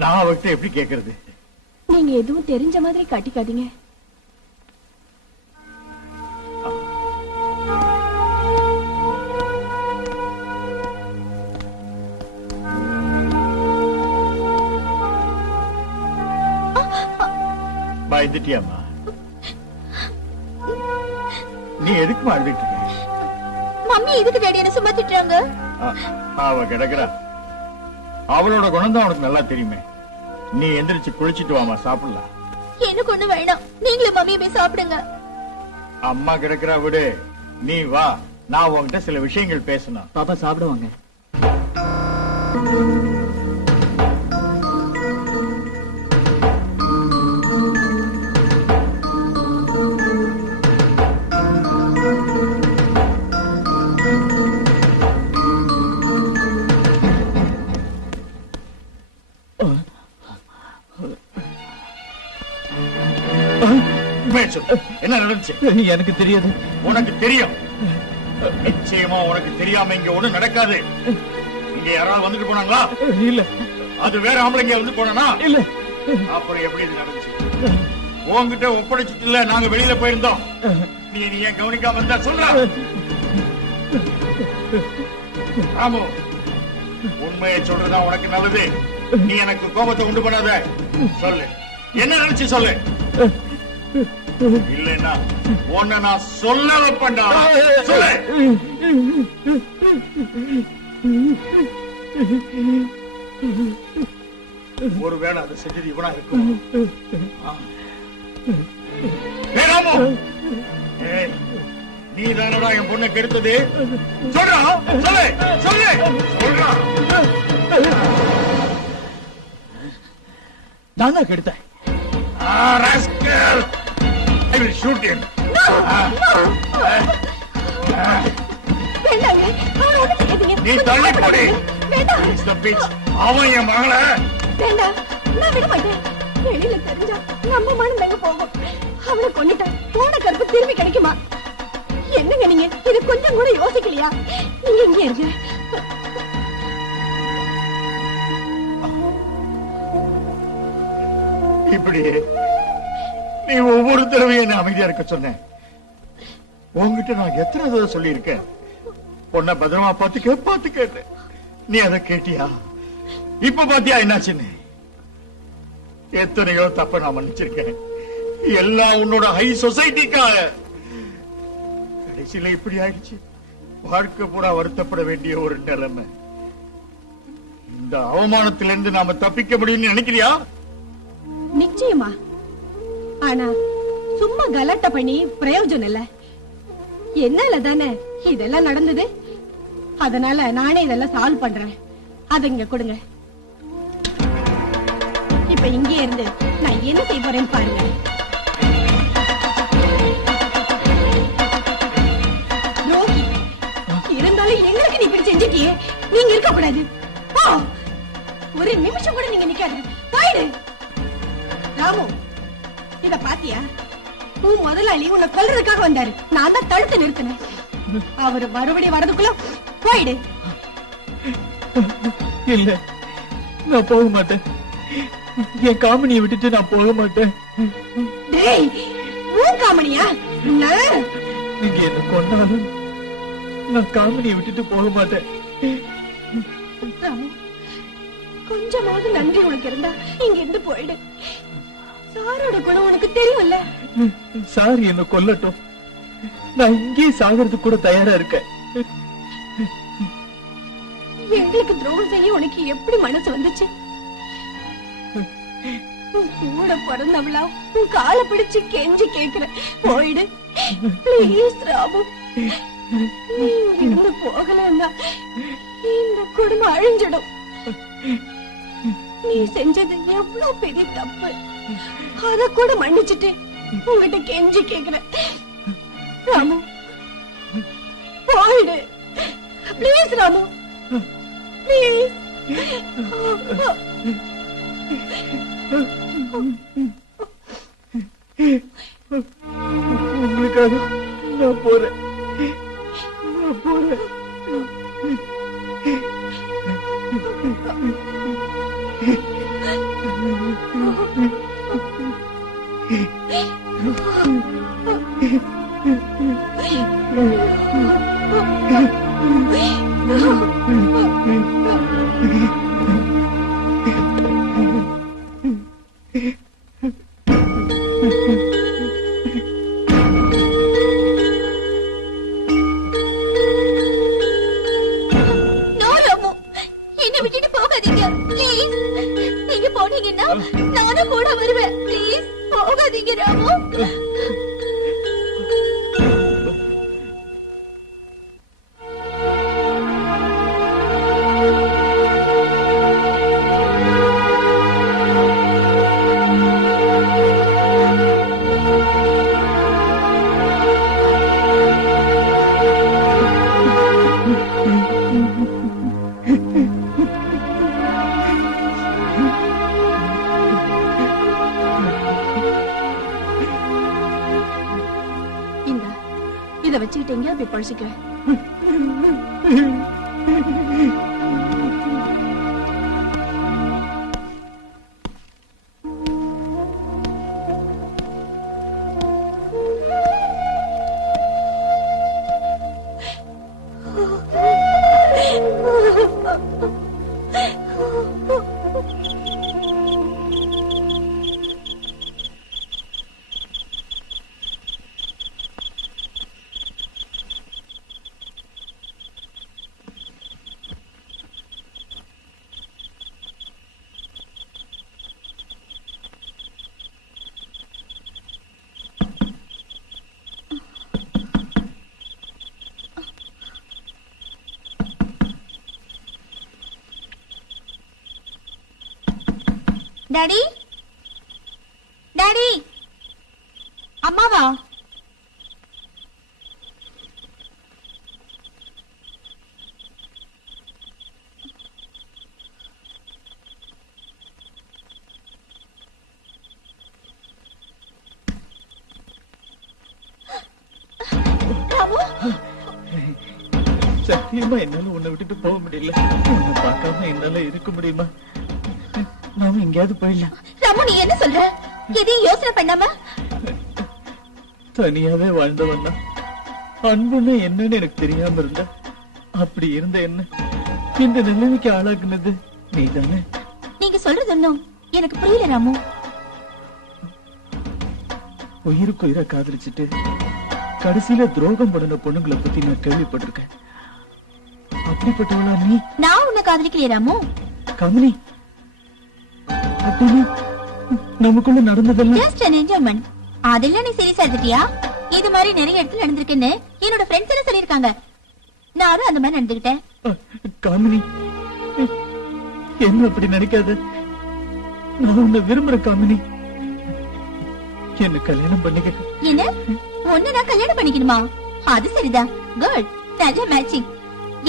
நான் அவர்கிட்ட எப்படி கேக்குறது? நீங்க எதுவும் தெரிஞ்ச மாதிரி காட்டிக்காதீங்க. பயந்துட்டியாமா? நீ எதுக்கு அழுதுட்டு இருக்க? மம்மி எதுக்கு டாடி என்ன சும்மா திட்டுறாங்க? அவ கிடக்குறா. அவளோட குணம் தான் உனக்கு நல்லா தெரியுமே. நீ எந்திரிச்சு குளிச்சிட்டு வாமா, சாப்பிடலாம். எனக்கு ஒண்ணு வேணாம், நீங்களே மம்மியை போய் சாப்பிடுங்க. அம்மா கிடக்குறா, விடு. நீ வா, நான் உன்கிட்ட சில விஷயங்கள் பேசணும். பாப்பா சாப்பிடுவாங்க. என்ன நடந்துச்சு? எனக்கு தெரியாது. உனக்கு தெரியும். நிச்சயமா உனக்கு தெரியாம இங்க ஒண்ணு நடக்காது. இங்க யாராவது வந்துட்டு போனாங்களா? இல்ல. அது வேற ஆம்பளைங்க வந்து போனா? இல்ல. அப்புறம் எப்படி இது நடந்துச்சு? உங்ககிட்ட ஒப்படைச்சிட்டு இல்ல, நாங்க வெளியில போயிருந்தோம். நீ ஏன் கவனிக்காம இருந்தா சொல்ற? ராமு, உண்மையை சொல்றதா உனக்கு நல்லது. நீ எனக்கு கோபத்தை உண்டு பண்ணாத. சொல்லு, என்ன நினைச்சு சொல்லு. இல்லைன்னா உன்னை நான் சொல்ல வைப்பேன்டா. சொல்லு. ஒருவேளை அதை செஞ்சது இவனா இருக்கும். ராமு, நீ தானடா என் பொண்ணை கெடுத்தது? சொல்றா, சொல்லு, சொல்லு, சொல்றா. நான் தான் கெடுத்தேன். Rascal! I will shoot him. நீ தள்ளி போடி. அவன் என் மகளை. வேண்டாம், நான் விட மாட்டேன். வெளியில தெரிஞ்சா நம்ம மனம் தங்க போகும். அவனை கொண்டுட்டா போன கருப்பு திரும்பி கிடைக்குமா? என்னங்க நீங்க இது கொஞ்சம் கூட யோசிக்கலையா? நீங்க இங்க இருங்க. இப்படி நீ ஒவ்வொரு தடவையும் என்ன அமைதியா இருக்க சொன்ன. உங்ககிட்ட நான் எத்தனை தடவை சொல்லி இருக்கேன், பொண்ண பத்திரமா பாத்துக்க. நீ அதை கேட்டியா? இப்ப பாத்தியா என்னாச்சுன்னு? எத்தனையோ தப்ப நான் மன்னிச்சிருக்கேன். எல்லாம் உன்னோட ஹை சொசைட்டிக்காக. கடைசியில இப்படி ஆயிடுச்சு. வாழ்க்கை பூரா வருத்தப்பட வேண்டிய ஒரு நிலைமை. இந்த அவமானத்திலிருந்து நாம தப்பிக்க முடியும்னு நினைக்கிறியா? நிச்சயமா. ஆனா சும்மா கலாட்டா பண்ணி பிரயோஜனம் இல்ல. என்னால தானே இதெல்லாம் நடந்தது. அதனால நானே இதெல்லாம் சால்வ் பண்றேன். அத இங்க கொடுங்க. இப்ப இங்கே இருந்து நான் என்ன செய்ய போறேன்னு பாருங்க. ரோஹி, இருந்தாலும் எங்களுக்கு நீ இப்படி செஞ்சுட்டியே, நீங்க இருக்க கூடாது. ஒரு நிமிஷம் கூட நீங்க நிக்காது. போயிடு. ராமு, இத பாத்தியா? உன் முதலாளி உன்னை கொல்றதுக்காக வந்தாரு. நான் தான் தடுத்து நிறுத்தினேன். அவரு மறுபடியும் வரதுக்குள்ள போயிடு. இல்ல, நான் போக மாட்டேன். என் காமனியை விட்டுட்டு நான் போக மாட்டேன். டேய், உன் காமனியா? நீங்க என்ன கொண்டாலும் நான் காமனியை விட்டுட்டு போக மாட்டேன். ராமு, கொஞ்சமாவது நன்றி உனக்கு இருந்தா இங்க இருந்து போயிடு. சாரோட குணம் உனக்கு தெரியும்ல. சார் என்ன கொல்லட்டும், நான் இங்கே சாகிறதுக்கு கூட தயாரா இருக்கேன். எங்களுக்கு துரோகம் செய்ய உனக்கு எப்படி மனசு வந்துச்சு? உன் கூட பிறந்தவளா உன் காலை பிடிச்சு கெஞ்சி கேக்குற, போயிடு பிளீஸ் ராமு. நீ இங்கிருந்து போகலன்னா இந்த குடும்பம் அழிஞ்சிடும். நீ செஞ்சது எவ்வளவு பெரிய தப்பு. அத கூட மன்னிச்சுட்டு உங்ககிட்ட கெஞ்சி கேக்குற. ராமு, போயிடு பிளீஸ் ராமு, பிளீஸ். உங்களுக்காக நான் போறேன். நானும் கூட வருவேன். ப்ளீஸ் போகாதீங்க ராமு. இத வச்சுக்கிட்டீங்க அப்படி பழசிக்க. டாடி, டாடி, அம்மாவா? சத்தியமா என்னால உன்னை விட்டுட்டு போக முடியல. உன்னை பார்க்காம என்னால இருக்க முடியுமா? நாம எங்கேயாவது போயிடலாம். ராமு, நீ என்ன சொல்ற? எதையும் யோசனை பண்ணாம தனியாவே வாழ்ந்தவன்னா அன்புன்னு என்னன்னு எனக்கு தெரியாம இருந்த. அப்படி இருந்த என்ன இந்த நிலைமைக்கு ஆளாக்குனது நீதானே? நீங்க சொல்றது ஒண்ணும் எனக்கு புரியல ராமு. உயிருக்கு உயிரை காதலிச்சுட்டு கடைசியில துரோகம் பண்ணின பொண்ணுங்களை பத்தி நான் கேள்விப்பட்டிருக்கேன். அப்படிப்பட்டவளா நீ? நான் உன்னை காதலிக்கலையே ராமு. கமலி, அப்படின்னா நமக்குள்ள நடந்ததெல்லாம் ஜஸ்ட் an enjoyment. அதெல்லாம் நீ சீரியஸா எடுத்துட்டியா? இது மாதிரி நிறைய இடத்துல நடந்திருக்குன்னு என்னோட ஃப்ரெண்ட்ஸ் எல்லாம் சொல்லிருக்காங்க. நானும் அந்த மாதிரி நடந்துகிட்டேன். காமினி, என்ன அப்படி நினைக்காத. நான் உன்னை விரும்புற காமினி. என்ன கல்யாணம் பண்ணிக்க. என்ன ஒன்னு நான் கல்யாணம் பண்ணிக்கணுமா? அது சரிதான். குட், நல்ல மேட்சிங்.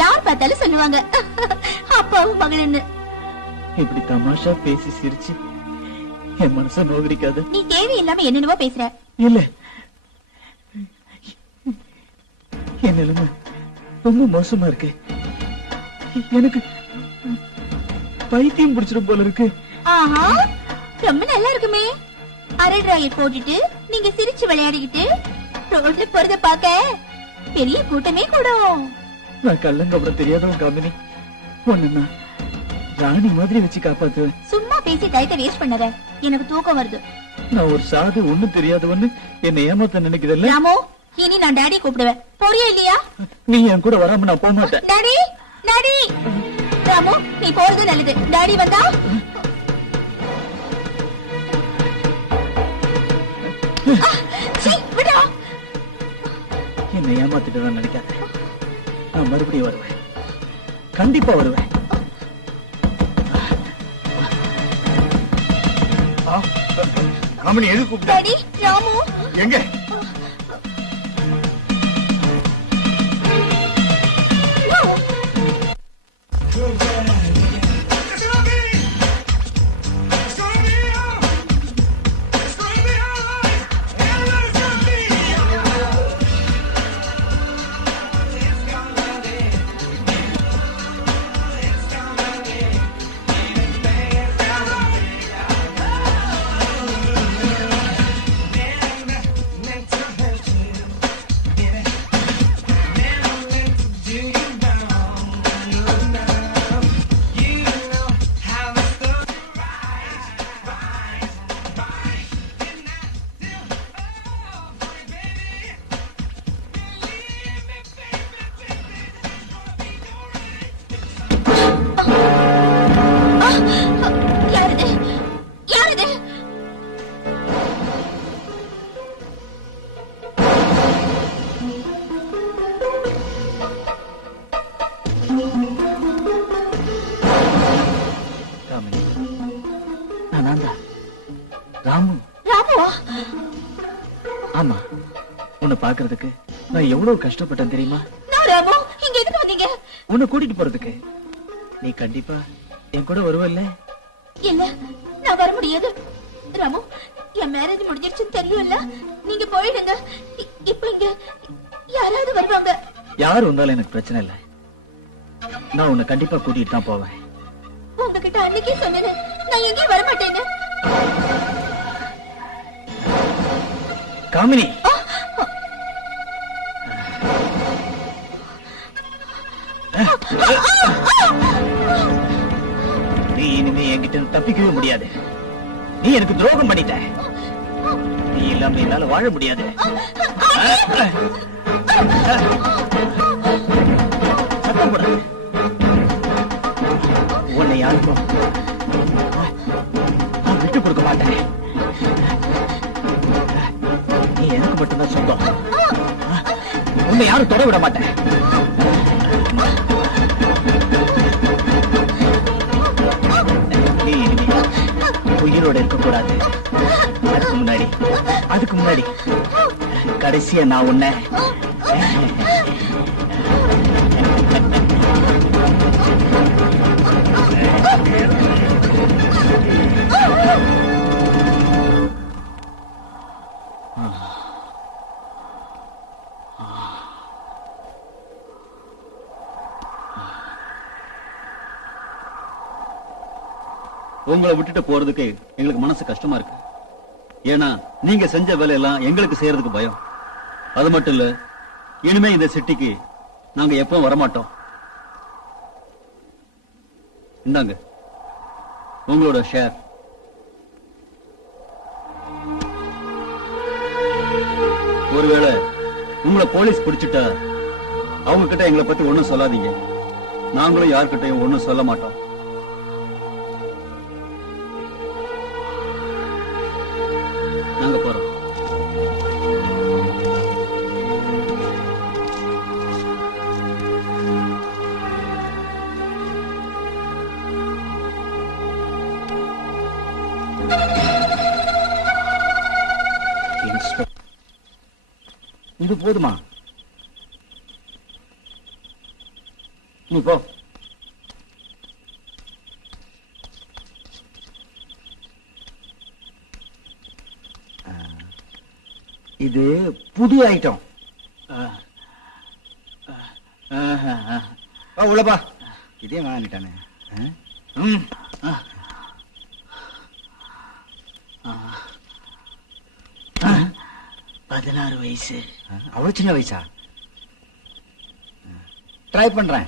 யார் பார்த்தாலும் சொல்லுவாங்க அப்பாவும் மகளுன்னு. இப்படி தமாஷா பேசி சிரிச்சு என் மனச நோகடிக்காத. நீ தேவையில்லாம என்னென்னவோ பேசுற. இல்ல, என் நிலைமை ரொம்ப மோசமா இருக்கு. எனக்கு பைத்தியம் பிடிச்சிடும் போல இருக்கு. ஆஹா, ரொம்ப நல்லா இருக்குமே. அரை டிராயர் போட்டுட்டு நீங்க சிரிச்சு விளையாடிக்கிட்டு ரோட்ல போறத பாக்க பெரிய கூட்டமே கூடும். நான் கள்ளங்கப்பட தெரியாதவன் காமினி. ஒண்ணு ராணி மாதிரி வச்சு காப்பாத்துவேன். சும்மா பேசி டயத்தை வேஸ்ட் பண்ணாத. எனக்கு தூக்கம் வருது. நான் ஒரு சாது ஒண்ணும் தெரியாதவன்னு என்ன ஏமாத்த நினைக்கிறல்ல? ராமு, இனி நான் டாடி கூப்பிடுவேன். போறியா இல்லையா? நீ என் கூட வராம நான் போக மாட்டேன். Daddy, daddy. ராமு, நீ போறது நல்லது. டாடி வந்தா விடா. என்ன ஏமாத்திட்டு தான் நினைக்காத. நான் மறுபடியும் வருவேன். கண்டிப்பா வருவேன். கமலி, எது கூப்பிட்ட? டாடி, ராமு எங்க? நான் தான் ராமு. ராமுவா? ஆமா, உன்னை பாக்குறதுக்கு நான் எவ்வளவு கஷ்டப்பட்டேன் தெரியுமா? நான் ராமு, இங்க எதுக்கு வந்தீங்க? உன்னை கூட்டிட்டு போறதுக்கு. நீ கண்டிப்பா என் கூட வருவல்ல? இல்ல, நான் வர முடியாது. ராமு, என் மேரேஜ் முடிஞ்சிருச்சுன்னு தெரியும்ல, நீங்க போயிடுங்க. இப்ப இங்க யாராவது வருவாங்க. யாரு வந்தாலும் எனக்கு பிரச்சனை இல்லை. நான் உன்னை கண்டிப்பா கூட்டிட்டு தான் போவேன். உங்ககிட்ட அன்னைக்கே சொன்னேன், நான் எங்கேயும் வர மாட்டேன்னு. காமினி, நீ இனிமே என்கிட்ட தப்பிக்கவே முடியாது. நீ எனக்கு துரோகம் பண்ணிட்ட. நீ இல்லாம என்னால வாழ முடியாது. சத்தம் போடாத. உன்னை யாருக்கும் நான் விட்டு கொடுக்க மாட்டேன். நீ எனக்கு மட்டும்தான் சொந்தம். உன்னை யாரும் தொட விட மாட்டேன். நீ இனிமே உயிரோட இருக்கக்கூடாது. அதுக்கு முன்னாடி கடைசியா நான் உன்னை உங்களை விட்டுட்டு போறதுக்கு எங்களுக்கு மனசு கஷ்டமா இருக்கு. ஏன்னா நீங்க செஞ்ச வேலையெல்லாம் எங்களுக்கு செய்யறதுக்கு பயம். அது மட்டும் இல்ல, இனிமே இந்த சிட்டிக்கு நாங்க எப்பவும் வரமாட்டோம். இந்தாங்க உங்களோட ஷேர். ஒருவேளை உங்களை போலீஸ் பிடிச்சிட்டா அவங்க கிட்ட எங்களை பத்தி ஒண்ணும் சொல்லாதீங்க. நாங்களும் யார்கிட்டையும் ஒண்ணும் சொல்ல மாட்டோம். நாங்க போறோம். இது போதுமா? நீ போ. இது புது ஐட்டம். உள்ளப்பா, இதே வாங்கிட்டானே. 16 வயசு. அவ்வளவு சின்ன வயசா? ட்ரை பண்றேன்.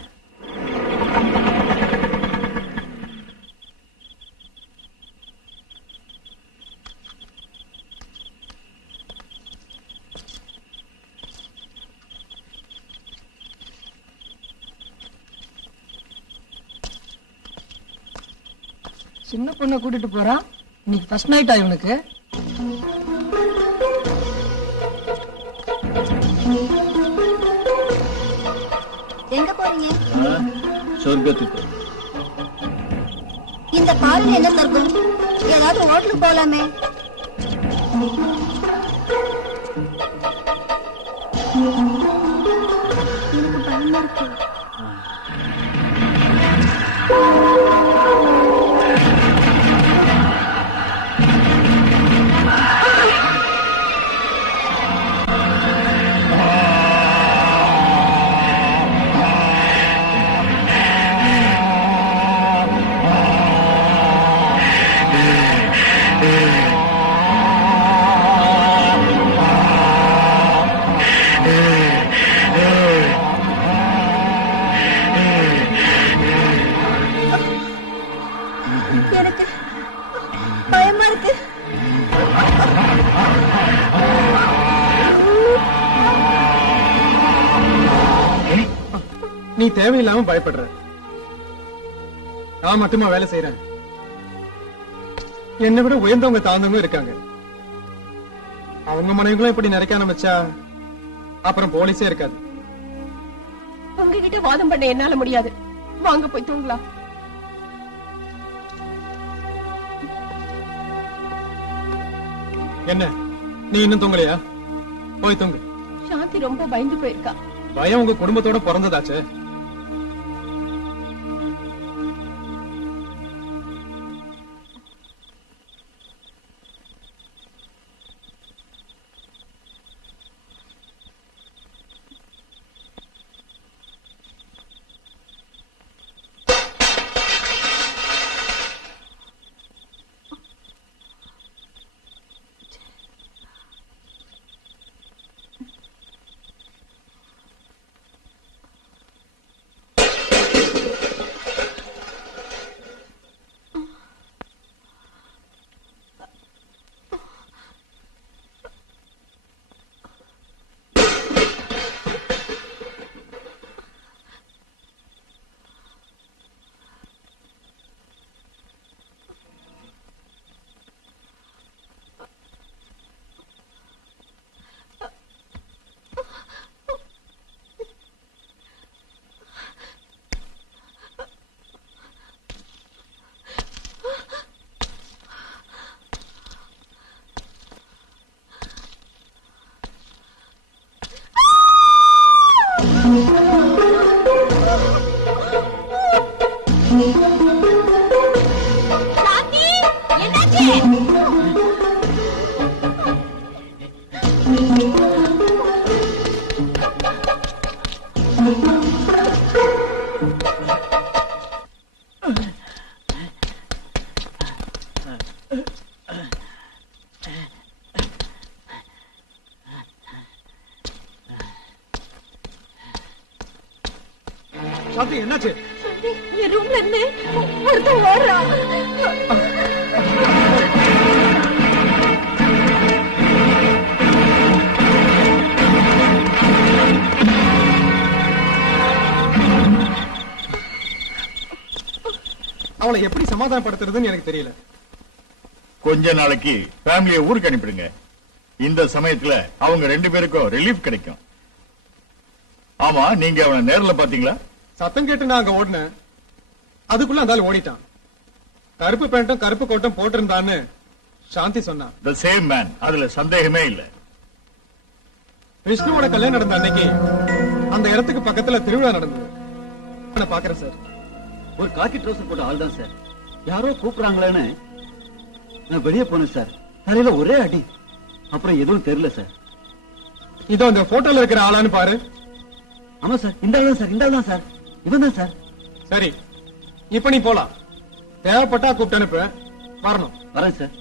சின்ன பொண்ணை கூட்டிட்டு போறான். இன்னைக்கு ஃபர்ஸ்ட் நைட்டா இவனுக்கு? எங்க போறீங்க? சொர்க்கத்துக்கு. இந்த பாலில் என்ன சொர்க்கம்? ஏதாவது ஹோட்டலுக்கு போலாமே. எனக்கு பயமா இருக்கு. எனக்கு பயமா இருக்கு. நீ தேவையில்லாம பயப்படுற. நான் மட்டுமா வேலை செய்யறேன்? என்னை விட உயர்ந்தவங்க தாழ்ந்தவங்க இருக்காங்க. அவங்க மனைவிகளும் இப்படி நிறைக்க ஆரம்பிச்சா அப்புறம் போலீஸே இருக்காது. உங்ககிட்ட வாதம் பண்ண என்னால முடியாது. வாங்க போய் தூங்கலாம். என்ன நீ இன்னும் தூங்கலையா? போய் தூங்கு. சாந்தி ரொம்ப பயந்து போயிருக்கா. பயம் உங்க குடும்பத்தோட பிறந்ததாச்சு. சாந்தி என்னாச்சு? என் ரூம்ல இருந்து ஒருத்தன் ஓடுறான். அவளை எப்படி சமாதானப்படுத்துறதுன்னு எனக்கு தெரியல. கொஞ்ச நாளைக்கு ஃபேமிலியை ஊருக்கு அனுப்பிடுங்க. இந்த சமயத்துல அவங்க 2 பேருக்கும் ரிலீஃப் கிடைக்கும். ஆமா, நீங்க அவனை நேர்ல பாத்தீங்களா? சத்தம் கேட்டு நான் அங்க ஓடினேன். அதுக்குள்ள அந்த ஆள் ஓடிட்டான். கருப்பு பேண்ட்டும் கருப்பு கோட்டும் போட்டிருந்தான்னு சாந்தி சொன்னா. The same man, அதுல சந்தேகமே இல்ல. விஷ்ணுவோட கல்யாணம் நடந்த அன்னைக்கு அந்த இடத்துக்கு பக்கத்துல திருவிழா நடந்தது. நான் பாக்குறேன் சார். ஒரு காக்கி ட்ரவுசர் போட்ட ஆள் தான் சார். யாரோ கூப்பிடுறாங்களேன்னு நான் வெளியே போனேன் சார். தலையில ஒரே அடி. அப்புறம் எதுவும் தெரியல சார். இதோ அந்த போட்டோல இருக்கிற ஆளான்னு பாரு. ஆமா சார், இந்த ஆள் தான் சார், இந்த ஆள் தான் சார், இவன் தான் சார். சரி, இப்ப நீ போலாம். தேவைப்பட்டா கூப்பிட்டு அனுப்பு. வரணும். வரேன் சார்.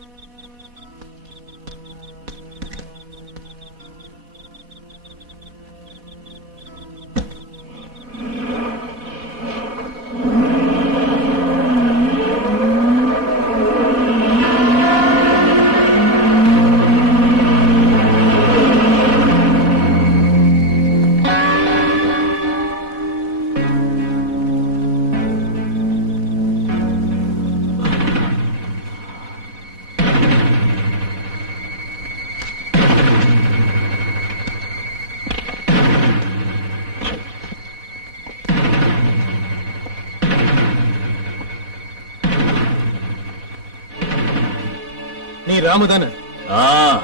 நீ ராமதானே? Oh,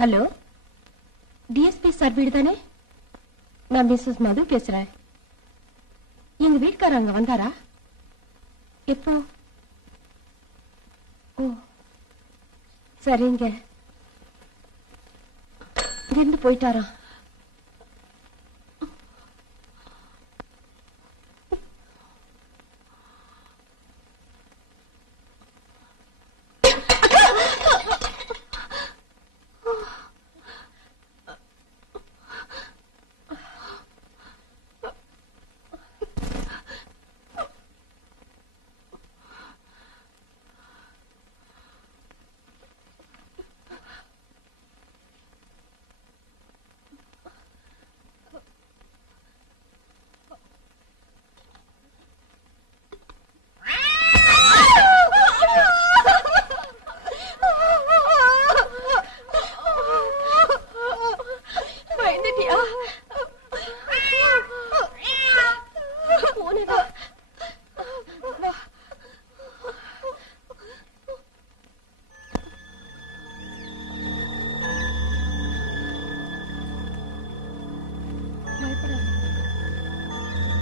ஹலோ, டிஎஸ்பி சார் வீடு தானே? நான் மிஸ்ஸஸ் மது பேசுறேன். எங்க வீட்டுக்காரர் அங்க வந்தாரா? எப்போ? ஓ சரிங்க, இங்கிருந்து போயிட்டாரா?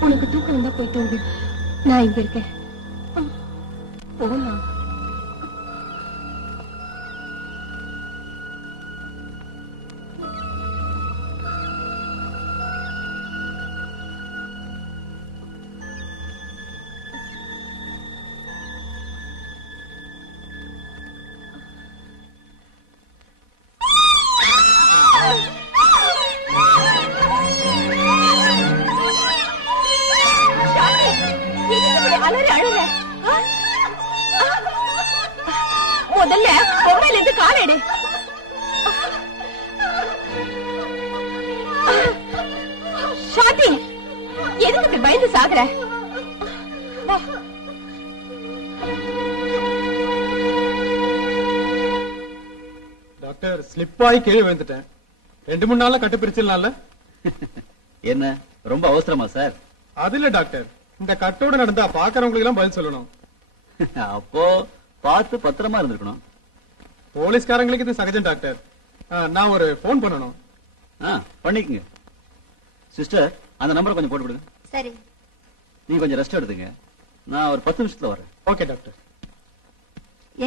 உனக்கு தூக்கம் வந்தா போய் தூங்கு, நான் இங்க இருக்கேன். போலாம். முதல்ல பொம்மையில இருந்து காலெடு. ஷாதி, எதுக்கு பயந்து சாகுற? டாக்டர், ஸ்லிப் ஆகி கீழே விழுந்துட்டேன். 2-3 நாள்ல கட்டு பிரிச்சிடலாம்ல? என்ன ரொம்ப அவசரமா சார்? அது இல்ல டாக்டர், இந்த கட்டோட நடந்தா பாக்குறவங்களுக்கு எல்லாம் பதில் சொல்லணும். அப்போ பார்த்து பத்திரமா இருந்திருக்கணும். போலீஸ்காரங்களுக்கு இது சகஜம் டாக்டர். நான் ஒரு போன் பண்ணணும். பண்ணிக்கங்க. சிஸ்டர், அந்த நம்பரை கொஞ்சம் போட்டு விடுங்க. சரி. நீ கொஞ்சம் ரெஸ்ட் எடுத்துங்க, நான் ஒரு 10 நிமிஷத்துல வரேன். Okay doctor.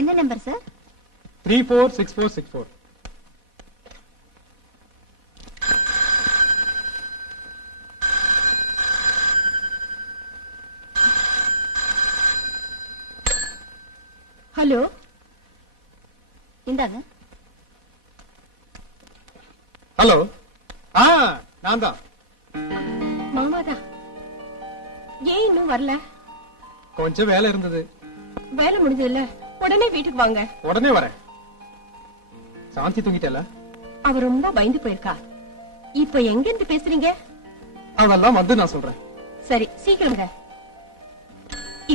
என்ன நம்பர் சார்? 346464. ஹலோ, இந்தாங்க. ஹலோ, நான் தான். மாமாதான். ஏன் இன்னும் வரல? கொஞ்சம் வேலை இருந்தது. வேலை முடிஞ்சது இல்ல, உடனே வீட்டுக்கு வாங்க. உடனே வரேன். சாந்தி தூங்கிட்டல? அவ ரொம்ப பயந்து போயிருக்கா. இப்ப எங்க இருந்து பேசுறீங்க? அதெல்லாம் வந்து நான் சொல்றேன். சரி, சீக்கிரங்க.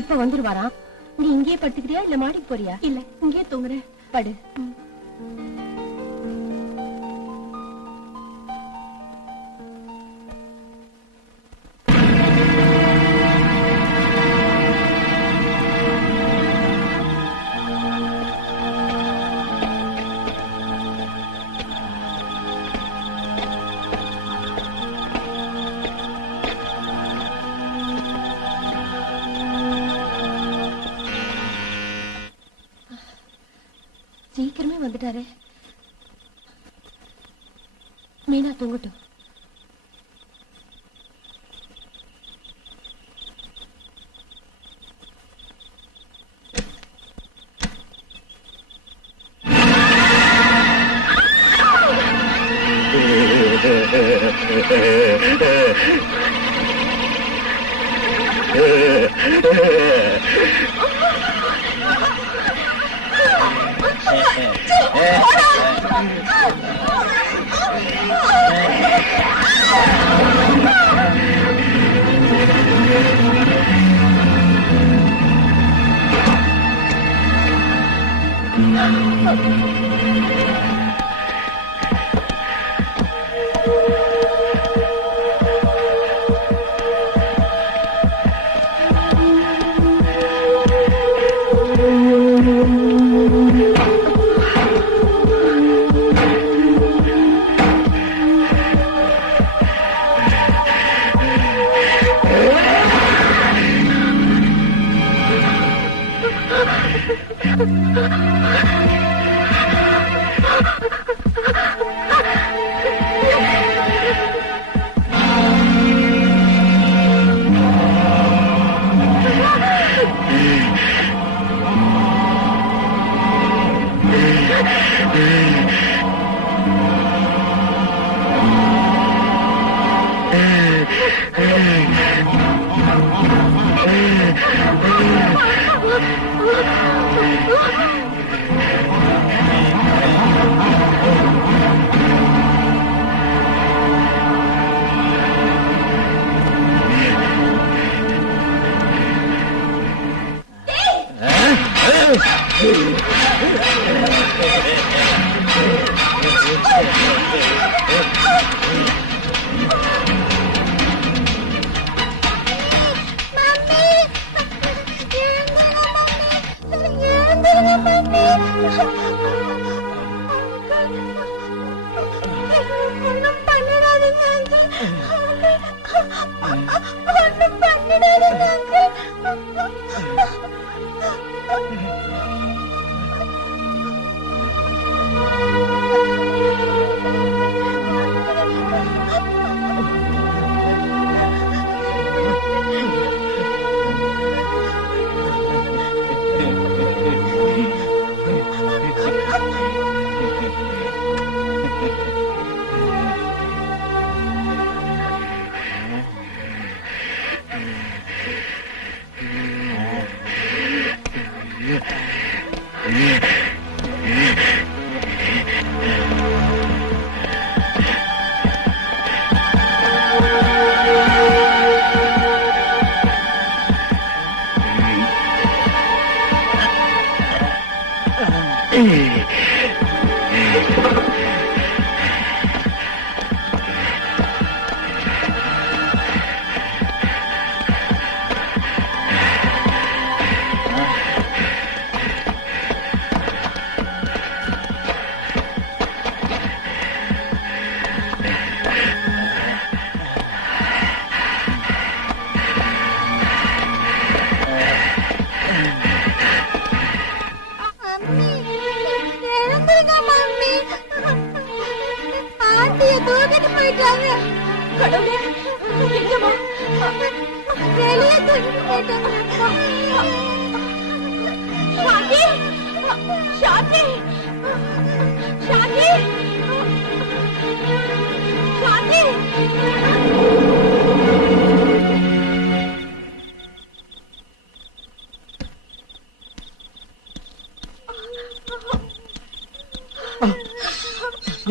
இப்ப வந்துருவாராம். நீ இங்கேயே படுத்துக்கிறியா இல்ல மாடிக்கு போறியா? இல்ல, இங்கேயே தூங்குறேன். படு. சீக்கிரமே வந்துட்டாரே. மீனா தூங்கட்டும்.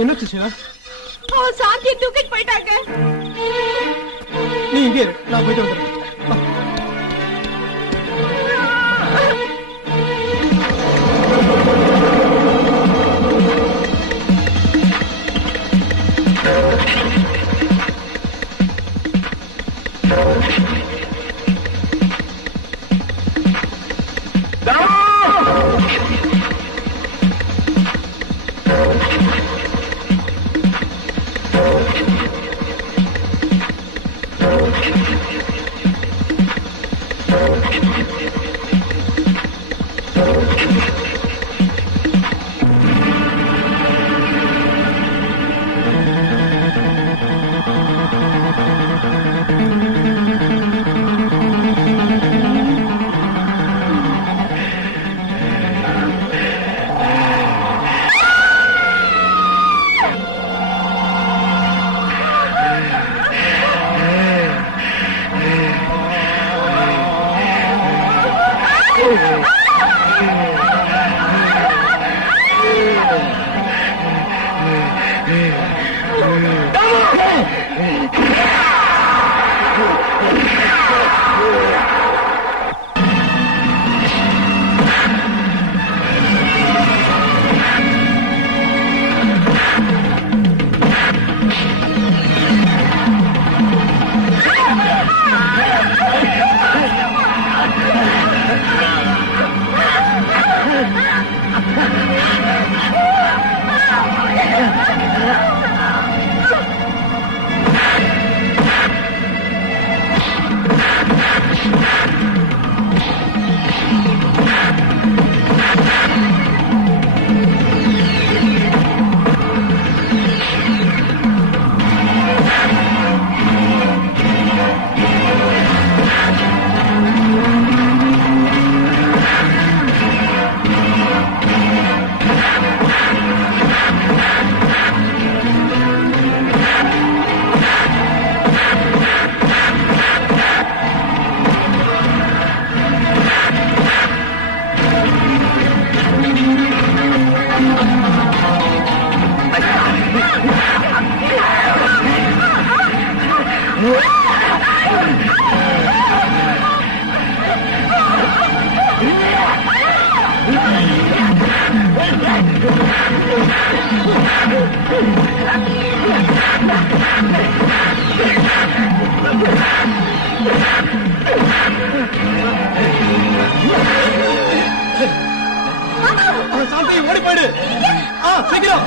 என்ன சுஷீலா? சாந்தியை தூக்கிட்டு போயிட்டாங்க. நீ இங்கே இரு, நான் போயிட்டு வந்துடுறேன். சாந்தி ஓடி போயிடு. சீக்கிரம்.